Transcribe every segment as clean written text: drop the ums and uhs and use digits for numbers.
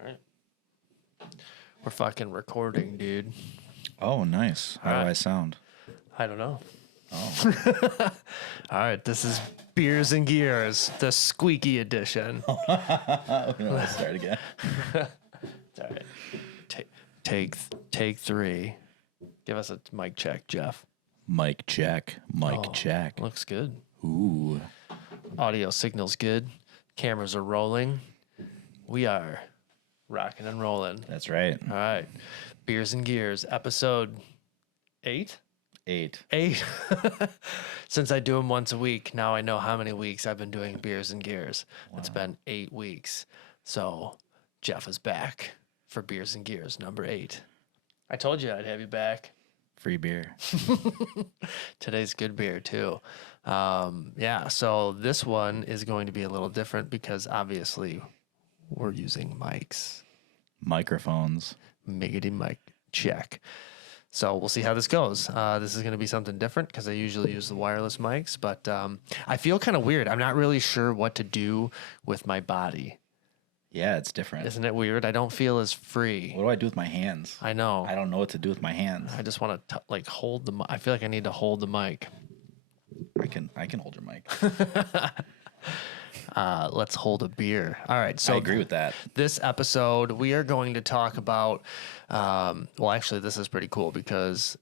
All right. We're fucking recording, dude. Oh, nice. How do I sound? I don't know. Oh. All right. This is Beers and Gears, the squeaky edition. Let's start again. It's all right. Take three. Give us a mic check, Jeff. Mic check. Mic check. Looks good. Ooh. Audio signal's good. Cameras are rolling. We are rocking and rolling. That's right. All right. Beers and Gears, episode 8? 8. Since I do them once a week, now I know how many weeks I've been doing Beers and Gears. Wow. It's been 8 weeks. So Jeff is back for Beers and Gears, number 8. I told you I'd have you back. Free beer. Today's good beer, too. So this one is going to be a little different because obviously we're using mics. Microphones. Miggity mic check. So we'll see how this goes. This is going to be something different because I usually use the wireless mics, but I feel kind of weird. I'm not really sure what to do with my body. Yeah, it's different. Isn't it weird? I don't feel as free. What do I do with my hands? I know. I don't know what to do with my hands. I just want to hold the mic. I feel like I need to hold the mic. I can hold your mic. Let's hold a beer. All right. So I agree with that. This episode, we are going to talk about, actually, this is pretty cool because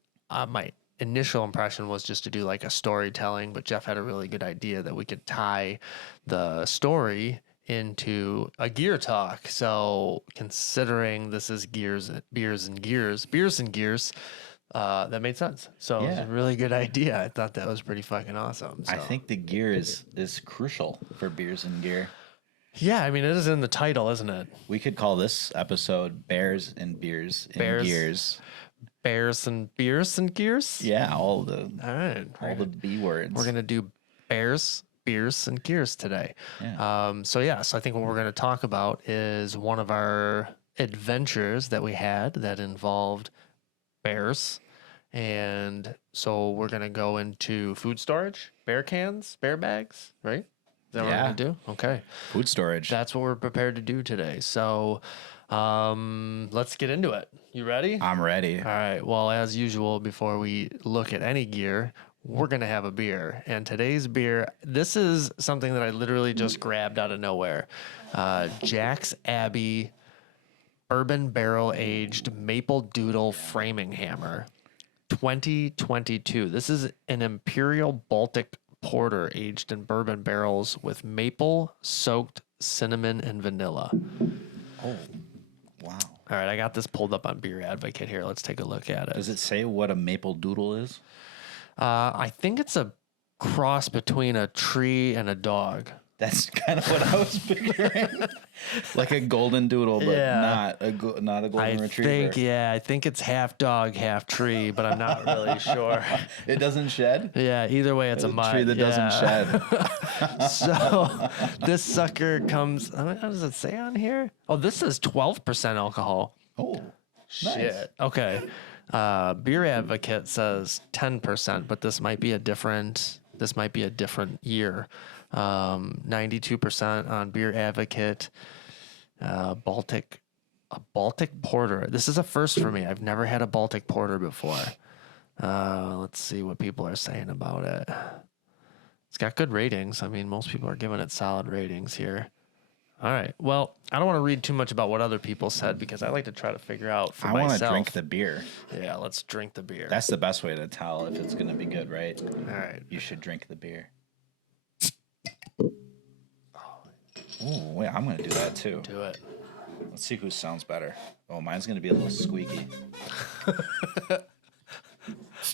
my initial impression was just to do like a storytelling, but Jeff had a really good idea that we could tie the story into a gear talk. So considering this is beers and gears, that made sense. So It was a really good idea. I thought that was pretty fucking awesome. So. I think the gear is crucial for beers and gear. Yeah, I mean, it is in the title, isn't it? We could call this episode Bears and Beers and Gears. Bears and Beers and Gears? Yeah, all the the B words. We're going to do bears, beers, and gears today. Yeah. So I think what we're going to talk about is one of our adventures that we had that involved bears. And so we're going to go into food storage, bear cans, bear bags, right? Is that what we're going to do? Okay. Food storage. That's what we're prepared to do today. So let's get into it. You ready? I'm ready. All right. Well, as usual, before we look at any gear, we're going to have a beer. And today's beer, this is something that I literally just grabbed out of nowhere. Jack's Abbey Bourbon Barrel-Aged MapleDoodle Framinghammer 2022. This is an Imperial Baltic Porter aged in bourbon barrels with maple, soaked cinnamon, and vanilla. Oh, wow. All right, I got this pulled up on Beer Advocate here. Let's take a look at it. Does it say what a MapleDoodle is? I think it's a cross between a tree and a dog. That's kind of what I was picturing. Like a golden doodle, but not a golden retriever. I think it's half dog, half tree, but I'm not really sure. It doesn't shed? Yeah, either way, it's a tree that doesn't shed. So this sucker comes, how does it say on here? Oh, this is 12% alcohol. Oh, shit. Nice. Okay. Beer Advocate says 10%, but this might be a different year. 92% on Beer Advocate. Baltic Porter. This is a first for me. I've never had a Baltic Porter before. Let's see what people are saying about it. It's got good ratings. I mean, most people are giving it solid ratings here. All right. Well, I don't want to read too much about what other people said because I like to try to figure out for myself. I want to drink the beer. Yeah, let's drink the beer. That's the best way to tell if it's going to be good, right? All right. You should drink the beer. Oh, wait, I'm going to do that too. Do it. Let's see who sounds better. Oh, mine's going to be a little squeaky.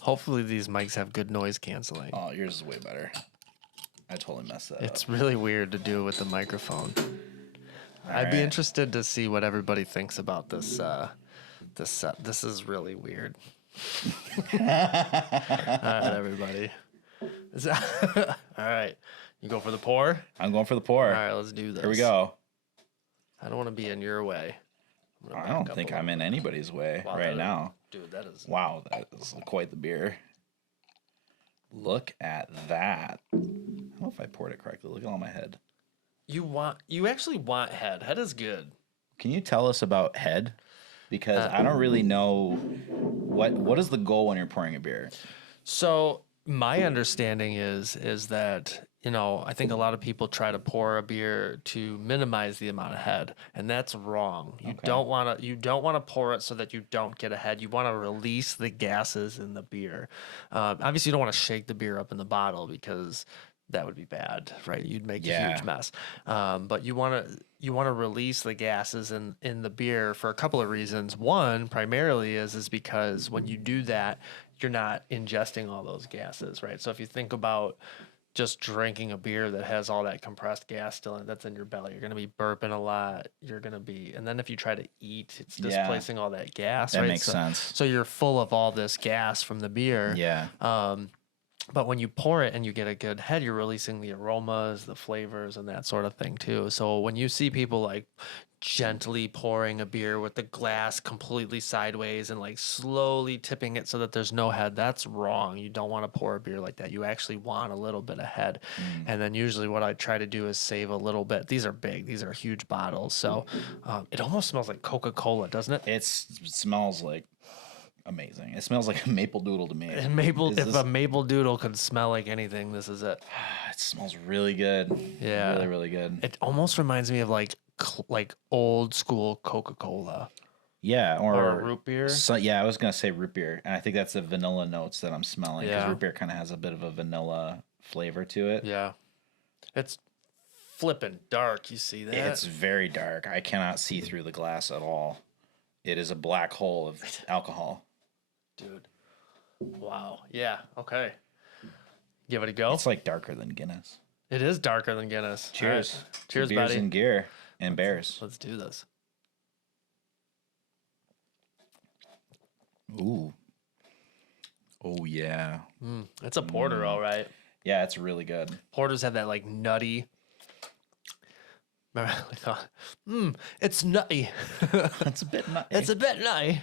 Hopefully these mics have good noise canceling. Oh, yours is way better. I totally messed that up. It's really weird to do with the microphone. I'd be interested to see what everybody thinks about this set. This is really weird. All right, everybody. All right. You go for the pour? I'm going for the pour. All right, let's do this. Here we go. I don't want to be in your way. I don't think I'm in anybody's way now. Dude, that is... Wow, that is quite the beer. Look at that. I don't know if I poured it correctly. Look at all my head. You actually want head. Head is good. Can you tell us about head? Because I don't really know what is the goal when you're pouring a beer. So my understanding is that, I think a lot of people try to pour a beer to minimize the amount of head, and that's wrong. You don't want to pour it so that you don't get a head. You want to release the gases in the beer. Obviously, you don't want to shake the beer up in the bottle because that would be bad, right? You'd make a huge mess. But you want to release the gases in the beer for a couple of reasons. One, primarily, is because when you do that, you're not ingesting all those gases, right? So if you think about just drinking a beer that has all that compressed gas still in that's in your belly, you're going to be burping a lot. And then if you try to eat, it's displacing all that gas, that right? makes sense. So you're full of all this gas from the beer. Yeah. But when you pour it and you get a good head, you're releasing the aromas, the flavors, and that sort of thing too. So when you see people like gently pouring a beer with the glass completely sideways and like slowly tipping it so that there's no head, that's wrong. You don't want to pour a beer like that. You actually want a little bit of head. And then usually what I try to do is save a little bit. These are big. These are huge bottles. So it almost smells like Coca-Cola, doesn't it? It smells like amazing. It smells like a MapleDoodle to me. And if a MapleDoodle could smell like anything, this is it. It smells really good. Yeah. Really, really good. It almost reminds me of like old school Coca-Cola. Yeah, or root beer. So, yeah, I was gonna say root beer, and I think that's the vanilla notes that I'm smelling. Because root beer kind of has a bit of a vanilla flavor to it. Yeah, it's flipping dark. You see that? It's very dark. I cannot see through the glass at all. It is a black hole of alcohol. Dude. Wow. Yeah. Okay. Give it a go. It's like darker than Guinness. It is darker than Guinness. Cheers. Right. Cheers, beers buddy. and gear and bears. Let's do this. Ooh. Oh, yeah. It's a porter, all right. Yeah, it's really good. Porters have that like nutty. It's nutty. It's a bit nutty. It's a bit nutty.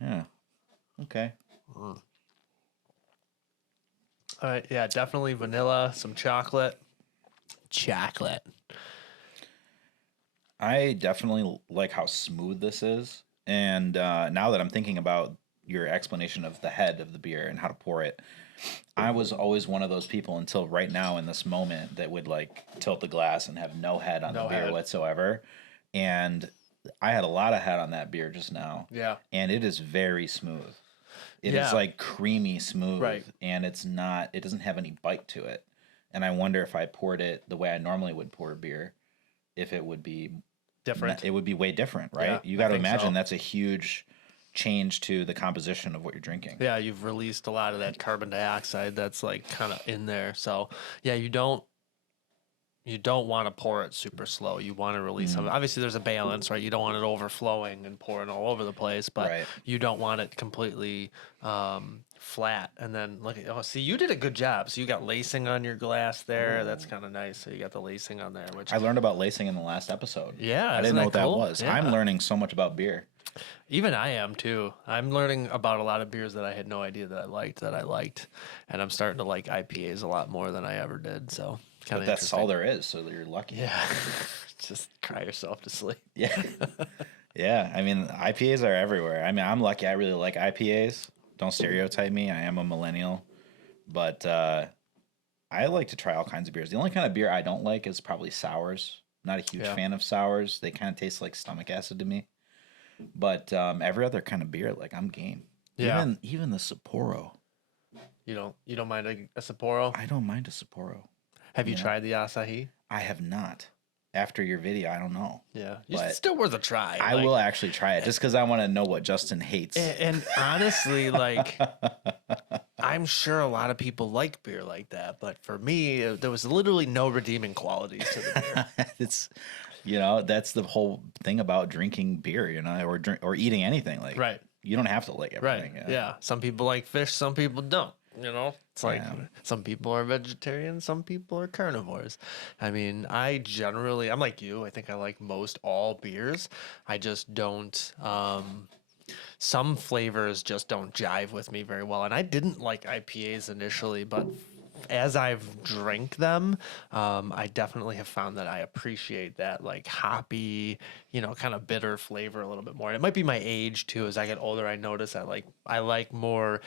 Yeah. Okay. All right. Yeah, definitely vanilla, some chocolate. Chocolate. I definitely like how smooth this is. And now that I'm thinking about your explanation of the head of the beer and how to pour it, I was always one of those people until right now in this moment that would like tilt the glass and have no head on the beer whatsoever. And I had a lot of head on that beer just now. Yeah. And it is very smooth. It is like creamy smooth. Right. And it doesn't have any bite to it. And I wonder if I poured it the way I normally would pour a beer, if it would be different. It would be way different, right? Yeah, you got to imagine that's a huge change to the composition of what you're drinking. Yeah, you've released a lot of that carbon dioxide that's like kind of in there. So yeah, you don't want to pour it super slow. You want to release some. Obviously, there's a balance, right? You don't want it overflowing and pouring all over the place, but you don't want it completely flat. And then look at see, you did a good job. So you got lacing on your glass there. That's kind of nice. So you got the lacing on there, which I learned about lacing in the last episode. Yeah, I didn't know what cool? that was. Yeah. I'm learning so much about beer. Even I am too. I'm learning about a lot of beers that I had no idea that I liked, and I'm starting to like IPAs a lot more than I ever did. So kind of that's all there is. So you're lucky. Yeah, just cry yourself to sleep. Yeah, yeah. I mean, IPAs are everywhere. I mean, I'm lucky. I really like IPAs. Don't stereotype me. I am a millennial, but I like to try all kinds of beers. The only kind of beer I don't like is probably sours. Not a huge fan of sours. They kind of taste like stomach acid to me. But every other kind of beer, like I'm game. Yeah. Even the Sapporo. You don't mind a Sapporo? I don't mind a Sapporo. Have you tried the Asahi? I have not. After your video, I don't know. Yeah, it's still worth a try. I will actually try it just because I want to know what Justin hates. And honestly, like, I'm sure a lot of people like beer like that, but for me, there was literally no redeeming qualities to the beer. It's, that's the whole thing about drinking beer, or eating anything. Like, you don't have to like everything. Right. Yeah. Some people like fish, some people don't. It's like some people are vegetarians, some people are carnivores. I mean, I'm like you. I think I like most all beers. I just don't. Some flavors just don't jive with me very well. And I didn't like IPAs initially, but as I've drank them, I definitely have found that I appreciate that like hoppy, kind of bitter flavor a little bit more. And it might be my age too. As I get older, I notice I like more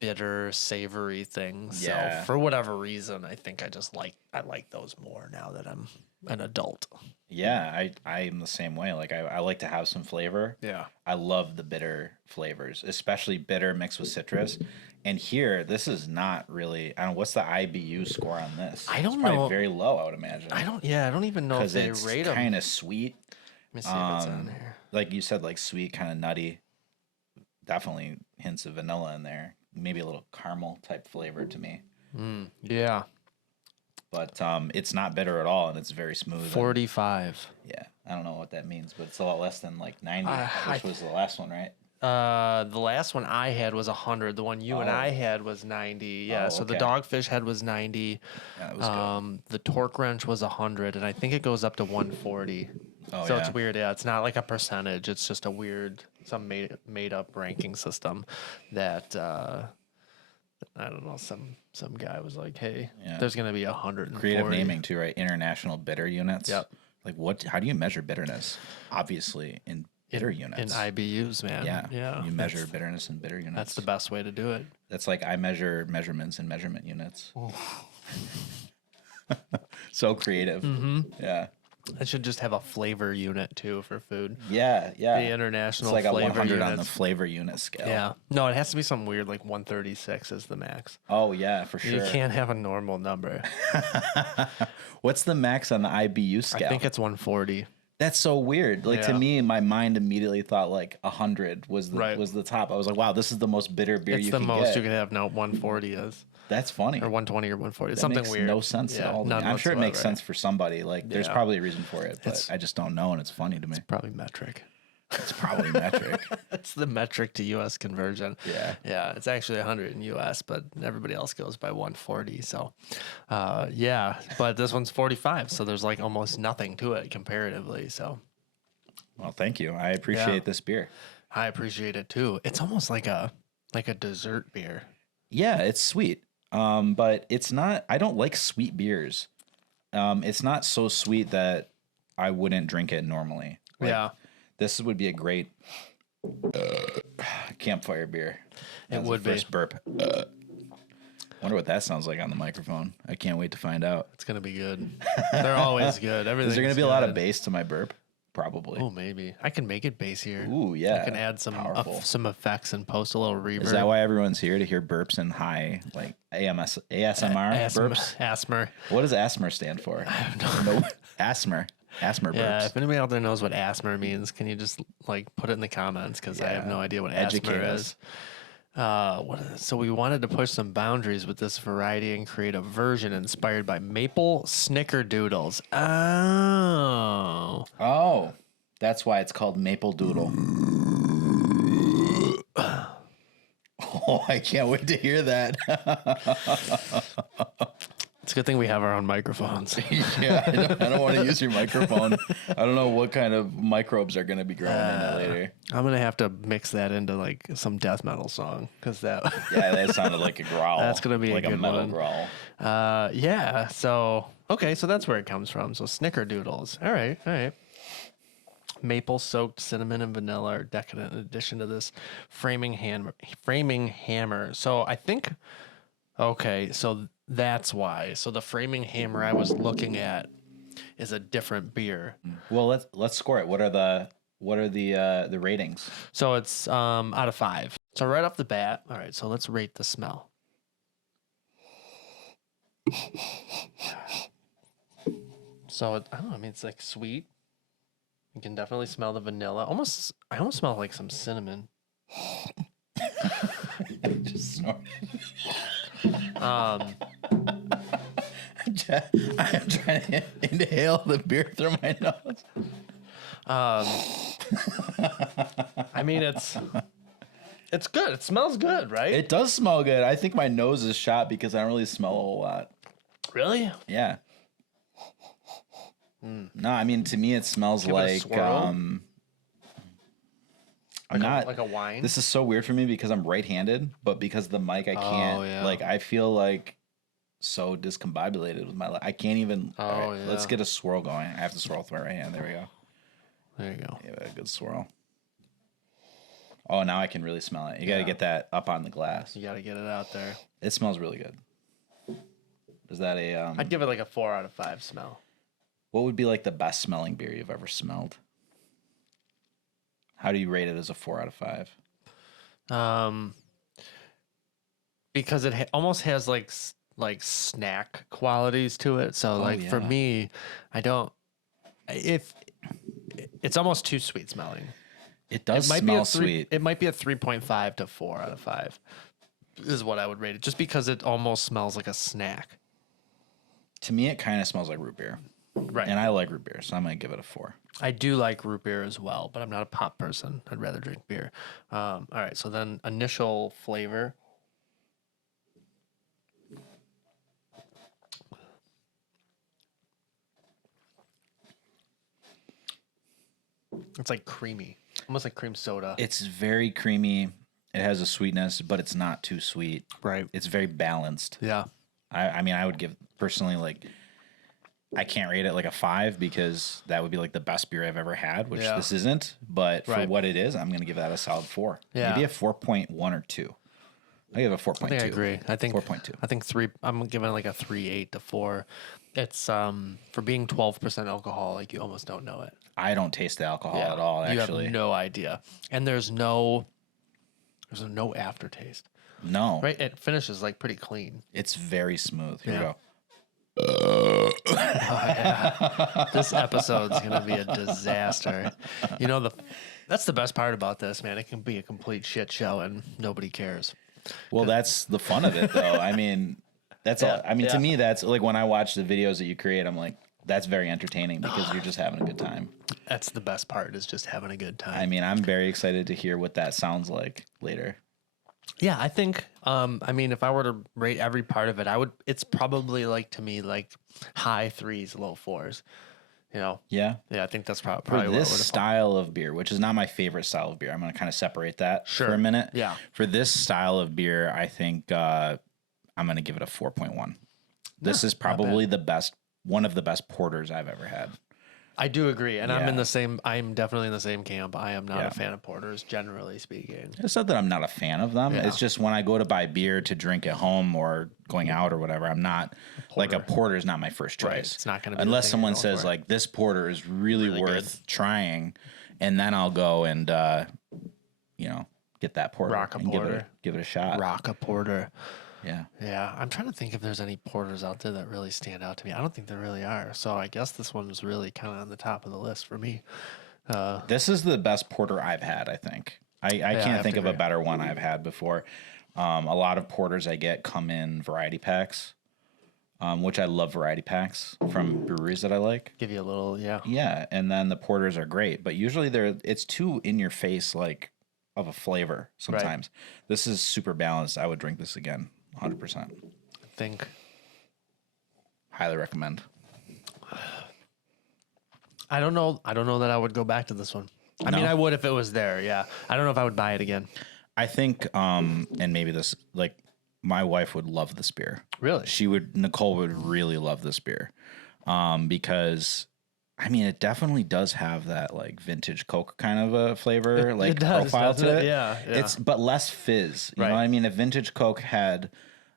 bitter, savory things. Yeah. So for whatever reason, I think I like those more now that I'm an adult. Yeah, I am the same way. Like I like to have some flavor. Yeah. I love the bitter flavors, especially bitter mixed with citrus. And here, this is not really. I don't know what's the IBU score on this. I don't it's probably know. Very low, I would imagine. I don't even know if they it's rate them. kind of sweet. Let me see if it's on here. Like you said, like sweet, kind of nutty. Definitely hints of vanilla in there. Maybe a little caramel type flavor to me. Yeah. But it's not bitter at all, and it's very smooth. 45. Yeah, I don't know what that means, but it's a lot less than like 90, which was the last one, right? The last one I had was 100. The one you and I had was 90. Yeah, so the okay. Dogfish Head was 90. Yeah, that was good. The Torque Wrench was 100, and I think it goes up to 140. Oh, So yeah. it's weird. Yeah, it's not like a percentage. It's just a weird, some made up ranking system that I don't know. Some guy was like, "Hey, there's gonna be 140." Creative naming too, right? International bitter units. Yep. Like what? How do you measure bitterness? Obviously, in bitter in units. IBUs, man. Yeah. Yeah. You measure bitterness in bitter units. That's the best way to do it. That's like I measure measurements in measurement units. So creative. Mm-hmm. Yeah. I should just have a flavor unit too for food. Yeah. Yeah. The international It's like flavor a 100 units. on the flavor unit scale. Yeah. No, it has to be something weird like 136 is the max. Oh yeah, for sure. You can't have a normal number. What's the max on the IBU scale? I think it's 140. That's so weird. Like to Yeah. me, my mind immediately thought like 100 was the top. I was like, wow, this is the most bitter beer It's you the can most get. you can have. No, 140 is. That's funny. Or 120 or 140. It's That something makes weird. no sense at all. To me. None I'm sure it makes whatsoever. sense for somebody. Like there's Yeah. probably a reason for it, but It's- I just don't know, and it's funny to me. Probably metric. It's probably metric. It's the metric to US conversion. Yeah. Yeah, it's actually 100 in US, but everybody else goes by 140. So, yeah, but this one's 45. So there's like almost nothing to it comparatively. So Well, thank you. I appreciate this beer. I appreciate it too. It's almost like a dessert beer. Yeah, it's sweet. But it's not. I don't like sweet beers. It's not so sweet that I wouldn't drink it normally. Like, Yeah. This would be a great campfire beer. It That's the would be. first burp. Wonder what that sounds like on the microphone. I can't wait to find out. It's going to be good. They're always good. Everything. Is there going to be a lot of bass to my burp? Probably. Oh, maybe. I can make it bassier. Ooh, yeah. I can add Powerful. some effects and post a little reverb. Is that why everyone's here to hear burps and high, like ASMR burps? ASMR. What does ASMR stand for? No, ASMR. ASMR Yeah, burps. if anybody out there knows what ASMR means, can you just like put it in the comments? Because I have no idea what Educate ASMR us. is. So we wanted to push some boundaries with this variety and create a version inspired by maple snickerdoodles. Oh. Oh, that's why it's called MapleDoodle. Oh, I can't wait to hear that. It's a good thing we have our own microphones. Yeah, I don't want to use your microphone. I don't know what kind of microbes are going to be growing in it later. I'm going to have to mix that into like some death metal song because that. Yeah, that sounded like a growl. That's gonna be a like good metal one. growl. Yeah. So, okay. So that's where it comes from. So snickerdoodles. All right. All right. Maple soaked cinnamon and vanilla are decadent in addition to this framing hammer. So I think, okay. So that's why. So the framing hammer I was looking at is a different beer. Well, let's score it. What are the ratings? So it's out of 5. So right off the bat. All right. So let's rate the smell. So I don't know. I mean, it's like sweet. You can definitely smell the vanilla. I almost smell like some cinnamon. Just snort. Um, I'm trying to inhale the beer through my nose. I mean, it's good. It smells good, right? It does smell good. I think my nose is shot because I don't really smell a whole lot. Really? Yeah. No, I mean to me it smells Give it a like swirl. I'm not like a wine. This is so weird for me because I'm right-handed, but because of the mic I can't yeah. like I feel like so discombobulated with my life. I can't even. Oh, all right, yeah. Let's get a swirl going. I have to swirl with my right hand. There we go. There you go. Yeah, a good swirl. Oh, now I can really smell it. You got to get that up on the glass. You got to get it out there. It smells really good. Is that a? I'd give it like a 4 out of 5 smell. What would be like the best smelling beer you've ever smelled? How do you rate it as a 4 out of 5? Because it almost has like snack qualities to it. So for me, I don't. If it's almost too sweet smelling. It does smell sweet. It might be a 3.5 to 4 out of 5 is what I would rate it, just because it almost smells like a snack. To me, it kind of smells like root beer. Right. And I like root beer, so I'm going to give it a 4. I do like root beer as well, but I'm not a pop person. I'd rather drink beer. All right, so then initial flavor. It's like creamy, almost like cream soda. It's very creamy. It has a sweetness, but it's not too sweet. Right. It's very balanced. Yeah. I mean, I would give personally like, I can't rate it like a 5 because that would be like the best beer I've ever had, which this isn't. But for what it is, I'm going to give that a solid 4. Yeah. Maybe a 4.1 or 2. I give it a 4.2. I think I agree. I think 4.2. I think 3. I'm giving it like a 3.8 to 4. It's for being 12% alcohol, like you almost don't know it. I don't taste the alcohol at all. Actually, you have no idea, and there's no aftertaste. No, right? It finishes like pretty clean. It's very smooth. Here we go. Oh, yeah. This episode's gonna be a disaster. You know that's the best part about this, man. It can be a complete shit show and nobody cares. Well, that's the fun of it, though. I mean, that's all. I mean, to me, that's like when I watch the videos that you create, I'm like, that's very entertaining because you're just having a good time. That's the best part, is just having a good time. I mean, I'm very excited to hear what that sounds like later. Yeah, I think, I mean, if I were to rate every part of it, it's probably like, to me, like high 3s, low 4s, you know? Yeah. Yeah, I think that's probably For what this it would style of beer, which is not my favorite style of beer, I'm going to kind of separate that for a minute. Yeah. For this style of beer, I think I'm going to give it a 4.1. This is probably one of the best porters I've ever had. I do agree, and I'm definitely in the same camp. I am not a fan of porters, generally speaking. It's not that I'm not a fan of them. Yeah. It's just when I go to buy beer to drink at home or going out or whatever, I'm not like a porter is not my first choice. Right. It's not going to be unless someone says like this porter is really worth trying, and then I'll go and get that porter. Rock a and porter. Give it a shot. Rock a porter. Yeah. Yeah. I'm trying to think if there's any porters out there that really stand out to me. I don't think there really are. So I guess this one was really kind of on the top of the list for me. This is the best porter I've had, I think. I can't think of a better one I've had before. A lot of porters I get come in variety packs, which I love variety packs from breweries that I like. Give you a little, Yeah, and then the porters are great, but usually it's too in your face like of a flavor sometimes. Right. This is super balanced. I would drink this again. 100%. I think. Highly recommend. I don't know that I would go back to this one. I mean, I would if it was there. Yeah. I don't know if I would buy it again. I think, and maybe this, like, my wife would love this beer. Really? Nicole would really love this beer. Because, I mean, it definitely does have that, like, vintage Coke kind of a flavor, it does, profile to it. Yeah. But less fizz. You know what I mean? If vintage Coke had,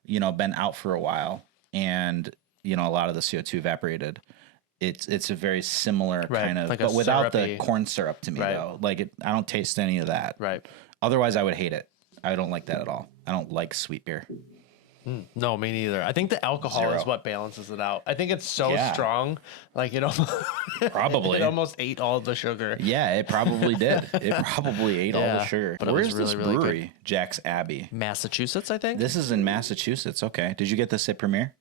been out for a while and, a lot of the CO2 evaporated, it's a very similar kind of, like, but without the corn syrup to me, though. Like, I don't taste any of that. Right. Otherwise, I would hate it. I don't like that at all. I don't like sweet beer. No, me neither. I think the alcohol is what balances it out. I think it's so strong, like it almost ate all the sugar. Yeah, it probably did. It probably ate all the sugar. But where's really, this brewery? Good. Jack's Abbey, Massachusetts, I think. This is in Massachusetts. Okay, did you get this at Premiere?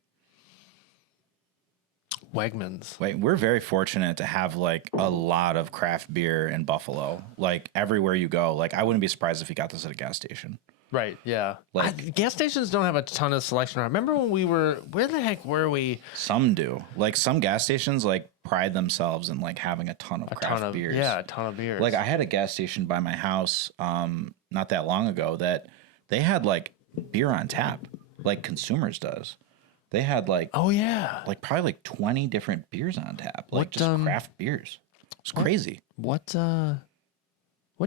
Wegmans. Wait, we're very fortunate to have like a lot of craft beer in Buffalo. Like everywhere you go, like I wouldn't be surprised if you got this at a gas station. Right, yeah. Like gas stations don't have a ton of selection. I remember when we were, where the heck were we? Some do. Like some gas stations like pride themselves in like having a ton of craft beers. Yeah, a ton of beers. Like I had a gas station by my house not that long ago that they had like beer on tap, like Consumers does. They had like Oh yeah. probably like 20 different beers on tap, like What, just craft beers. It's crazy. What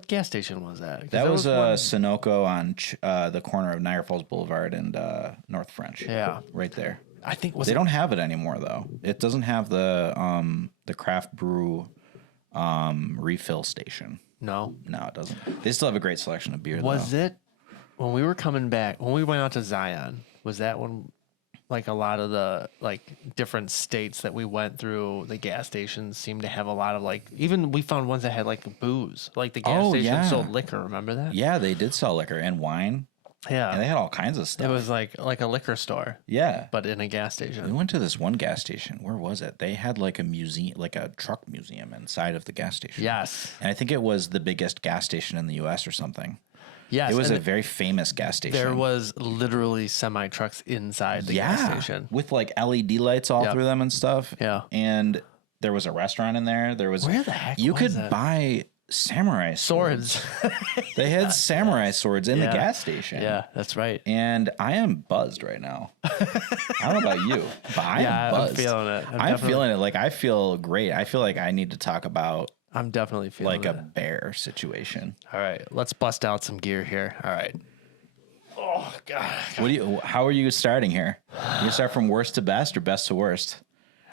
gas station was that? 'Cause That was one- Sunoco on the corner of Niagara Falls Boulevard and North French. Yeah. Right there. I think They don't have it anymore though. It doesn't have the craft brew refill station. No. No, it doesn't. They still have a great selection of beer Was though. it when we were coming back, when we went out to Zion, was that when like a lot of the like different states that we went through, the gas stations seemed to have a lot of like, even we found ones that had like booze, like the gas station yeah. sold liquor. Remember that? Yeah, they did sell liquor and wine. Yeah. And they had all kinds of It stuff. was like a liquor store, Yeah. but in a gas We station. went to this one gas station. Where was it? They had like a museum, like a truck museum inside of the gas station. Yes. And I think it was the biggest gas station in the U.S. or something. Yes. It was and a very famous gas station. there was literally semi trucks inside the gas station. with like LED lights all Yep. through them and stuff. Yeah. And there was a restaurant in there. There was Where the heck you was could it? buy samurai Swords. They had samurai swords in the Yeah. gas station. Yeah, that's right. And I am buzzed right now. I don't know about you, but I am buzzed. I'm feeling it. I'm feeling it. Like I feel great. I feel like I need to talk about I'm definitely feeling like it. a bear situation. All right, let's bust out some gear here. All right. Oh God. How are you starting here? You start from worst to best or best to worst?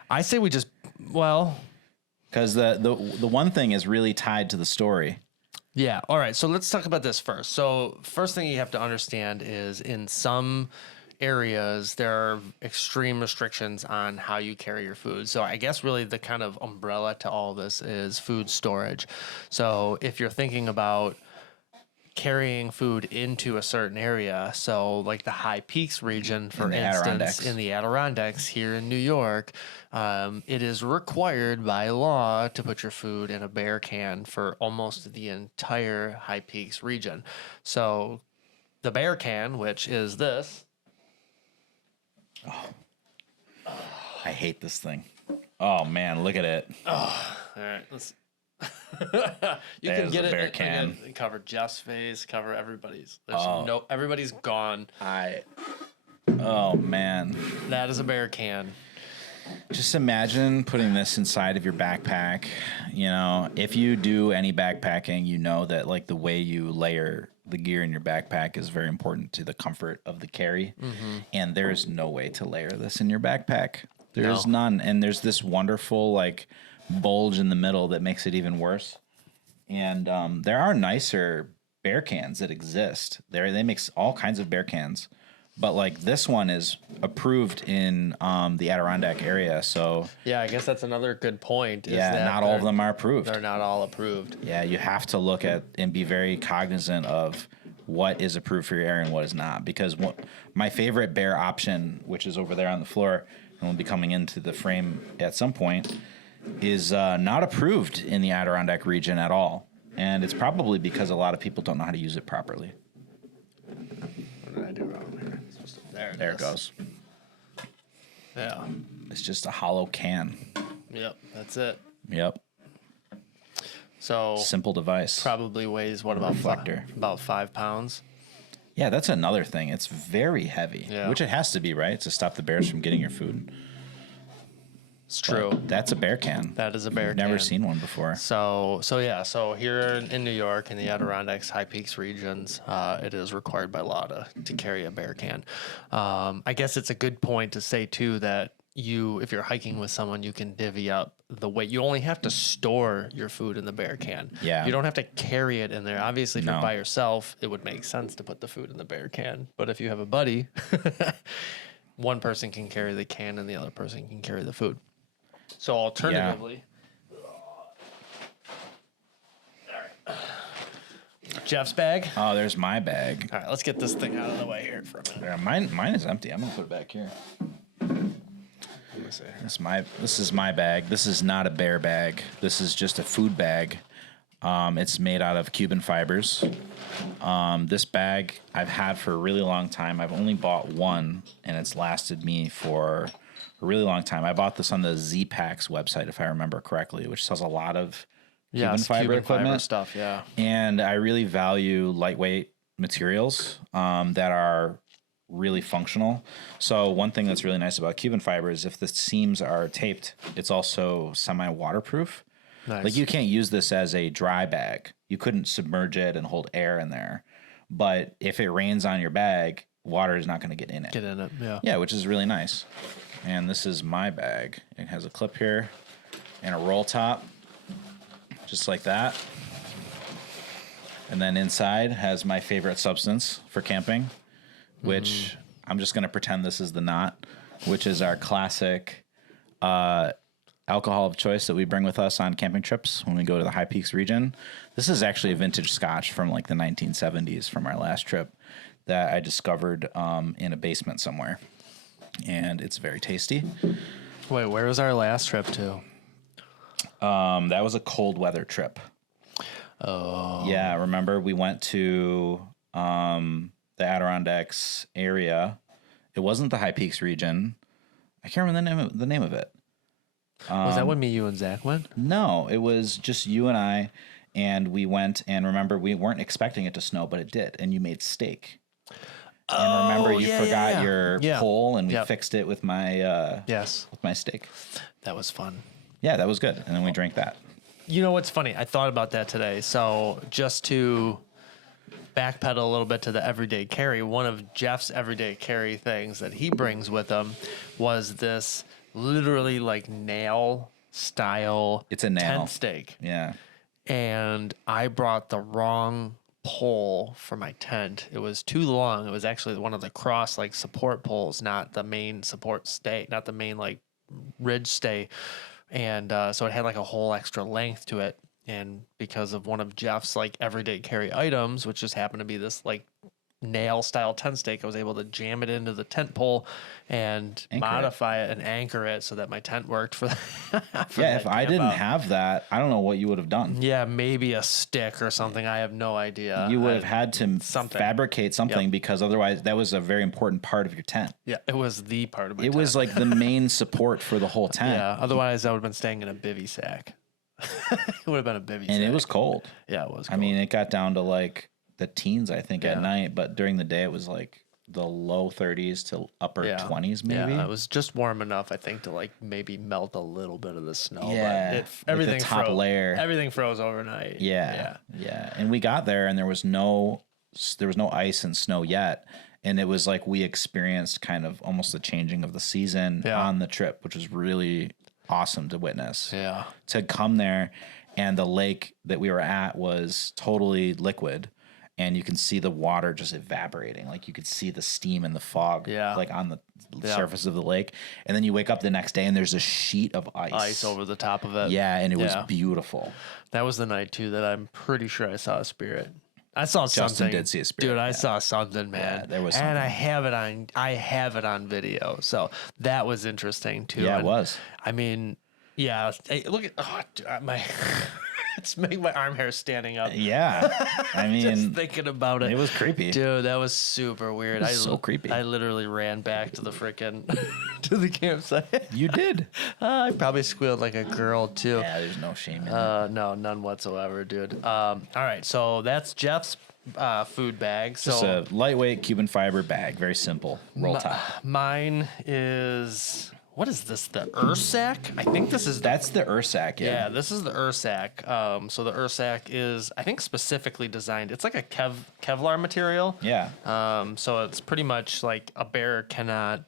I say we just Because the one thing is really tied to the story. yeah. All right. So let's talk about this first. So first thing you have to understand is in some areas there are extreme restrictions on how you carry your food. So I guess really the kind of umbrella to all this is food storage. So if you're thinking about carrying food into a certain area, so like the High Peaks region, for instance, in the Adirondacks here in New York, it is required by law to put your food in a bear can for almost the entire High Peaks region. So the bear can, which is this. I hate this thing. Oh man, look at it. All right, let's. You There's can get the it. bear can. Again, cover Jeff's face, cover everybody's. There's everybody's gone. Oh man. That is a bear can. Just imagine putting this inside of your backpack. You know, if you do any backpacking, you know that like the way you layer the gear in your backpack is very important to the comfort of the carry. Mm-hmm. And there's no way to layer this in your backpack. There's No. none. And there's this wonderful like bulge in the middle that makes it even worse. And there are nicer bear cans that exist. They make all kinds of bear cans. But like this one is approved in the Adirondack area, so Yeah, I guess that's another good point. Is yeah, that not all of them are They're approved. not all approved. Yeah, you have to look at and be very cognizant of what is approved for your area and what is not. Because my favorite bear option, which is over there on the floor and will be coming into the frame at some point, is not approved in the Adirondack region at all. And it's probably because a lot of people don't know how to use it properly. What did I do wrong here? There it goes. Yeah. It's just a hollow can. Yep. That's it. Yep. So Simple device. probably weighs what about Reflector. about 5 pounds. Yeah, that's another thing. It's very heavy, Yeah. which it has to be, right? To stop the bears from getting your food. It's true. But that's a bear can. That is a bear Never can. seen one before. So here in New York, in the Adirondacks, High Peaks regions, it is required by law to carry a bear can. I guess it's a good point to say too that if you're hiking with someone, you can divvy up the weight. You only have to store your food in the bear can. Yeah. You don't have to carry it in there. Obviously, if No. you're by yourself, it would make sense to put the food in the bear can. But if you have a buddy, one person can carry the can and the other person can carry the food. So alternatively, Jeff's bag. Oh, there's my bag. All right, let's get this thing out of the way here for a minute. Yeah, mine is empty. I'm gonna put it back here. Let me see. This is my bag. This is not a bear bag. This is just a food bag. It's made out of Cuban fibers. This bag I've had for a really long time. I've only bought one, and it's lasted me for a really long time. I bought this on the Z-Packs website, if I remember correctly, which sells a lot of Cuban fiber equipment stuff. Yeah. And I really value lightweight materials that are really functional. So one thing that's really nice about Cuban fiber is if the seams are taped, it's also semi-waterproof. Nice. Like you can't use this as a dry bag. You couldn't submerge it and hold air in there. But if it rains on your bag, water is not going to get in it. Get in it, yeah. Yeah, which is really nice. And this is my bag. It has a clip here and a roll top, just like that. And then inside has my favorite substance for camping, which I'm just going to pretend this is the knot, which is our classic alcohol of choice that we bring with us on camping trips when we go to the High Peaks region. This is actually a vintage scotch from like the 1970s from our last trip that I discovered in a basement somewhere. And it's very tasty. Wait, where was our last trip to? That was a cold weather trip. Oh. Yeah, remember we went to the Adirondacks area. It wasn't the High Peaks region. I can't remember the name of it. Was that when me, you, and Zach went? No, it was just you and I, and we went, and remember, we weren't expecting it to snow, but it did, and you made steak. And remember, you forgot your pole, and we fixed it with my with my steak. That was fun. Yeah, that was good, and then we drank that. You know what's funny? I thought about that today. So just to backpedal a little bit to the everyday carry, one of Jeff's everyday carry things that he brings with him was this literally like nail style It's a nail tent stake. Yeah. And I brought the wrong pole for my tent. It was too long. It was actually one of the cross like support poles, not the main support stay, not the main like ridge stay. And so it had like a whole extra length to it. And because of one of Jeff's like everyday carry items, which just happened to be this like nail style tent stake, I was able to jam it into the tent pole and modify it and anchor it so that my tent worked for yeah, if I didn't have that, I don't know what you would have done. Yeah, maybe a stick or something. I have no idea. You would have had to fabricate something because otherwise that was a very important part of your tent. Yeah, it was the part of my tent. It was like the main support for the whole tent. Yeah, otherwise I would have been staying in a bivy sack. It would have been a bivy sack. And it was cold. Yeah, it was cold. I mean, it got down to like the teens, I think, at night, but during the day it was like the low 30s to upper 20s maybe. Yeah, it was just warm enough, I think, to like maybe melt a little bit of the snow. Yeah, but everything the top layer. Everything froze overnight. Yeah. And we got there and there was no ice and snow yet. And it was like we experienced kind of almost the changing of the season on the trip, which was really awesome to witness. Yeah. To come there and the lake that we were at was totally liquid. And you can see the water just evaporating. Like you could see the steam and the fog like on the surface of the lake. And then you wake up the next day and there's a sheet of ice. Ice over the top of it. Yeah, and it was beautiful. That was the night too that I'm pretty sure I saw a spirit. I saw Justin something. did see a spirit. Dude, I saw something, man. Yeah, there was something. And I have it on video. So that was interesting too. Yeah, and it was. I mean, yeah, hey, look at my it's making my arm hair standing up. Yeah. I mean, just thinking about it. It was creepy. Dude, that was super weird. It was so creepy. I literally ran back to the frickin' to the campsite. You did. I probably squealed like a girl too. Yeah, there's no shame in it. No, none whatsoever, dude. All right, so that's Jeff's food bag. Just So a lightweight Cuban fiber bag, very simple. Roll top. Mine is, what is this? The Ursack? I think this is. That's the Ursack. Yeah, this is the Ursack. So the Ursack is, I think, specifically designed. It's like a Kevlar material. Yeah. So it's pretty much like a bear cannot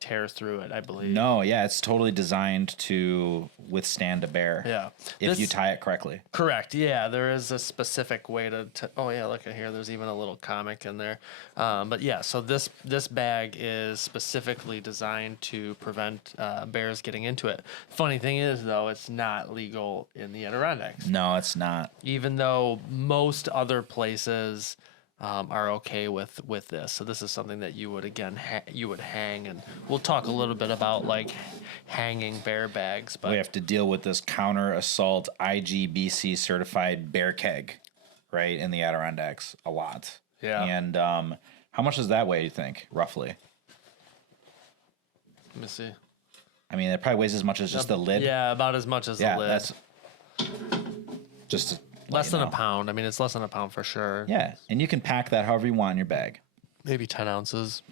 tear through it, I believe. No, yeah, it's totally designed to withstand a bear. Yeah. If you tie it correctly. Correct. Yeah, there is a specific way to oh yeah, look at here. There's even a little comic in there. But yeah, so this bag is specifically designed to prevent bears getting into it. Funny thing is though, it's not legal in the Adirondacks. No, it's not. Even though most other places are okay with this. So this is something that you would again you would hang, and we'll talk a little bit about like hanging bear bags. But we have to deal with this counter assault IGBC certified bear keg, right, in the Adirondacks a lot. Yeah. And how much does that weigh, you think, roughly? Let me see. I mean, it probably weighs as much as just the lid. Yeah, about as much as the lid. That's just less than a pound. I mean, it's less than a pound for sure. Yeah, and you can pack that however you want in your bag. Maybe 10 ounces.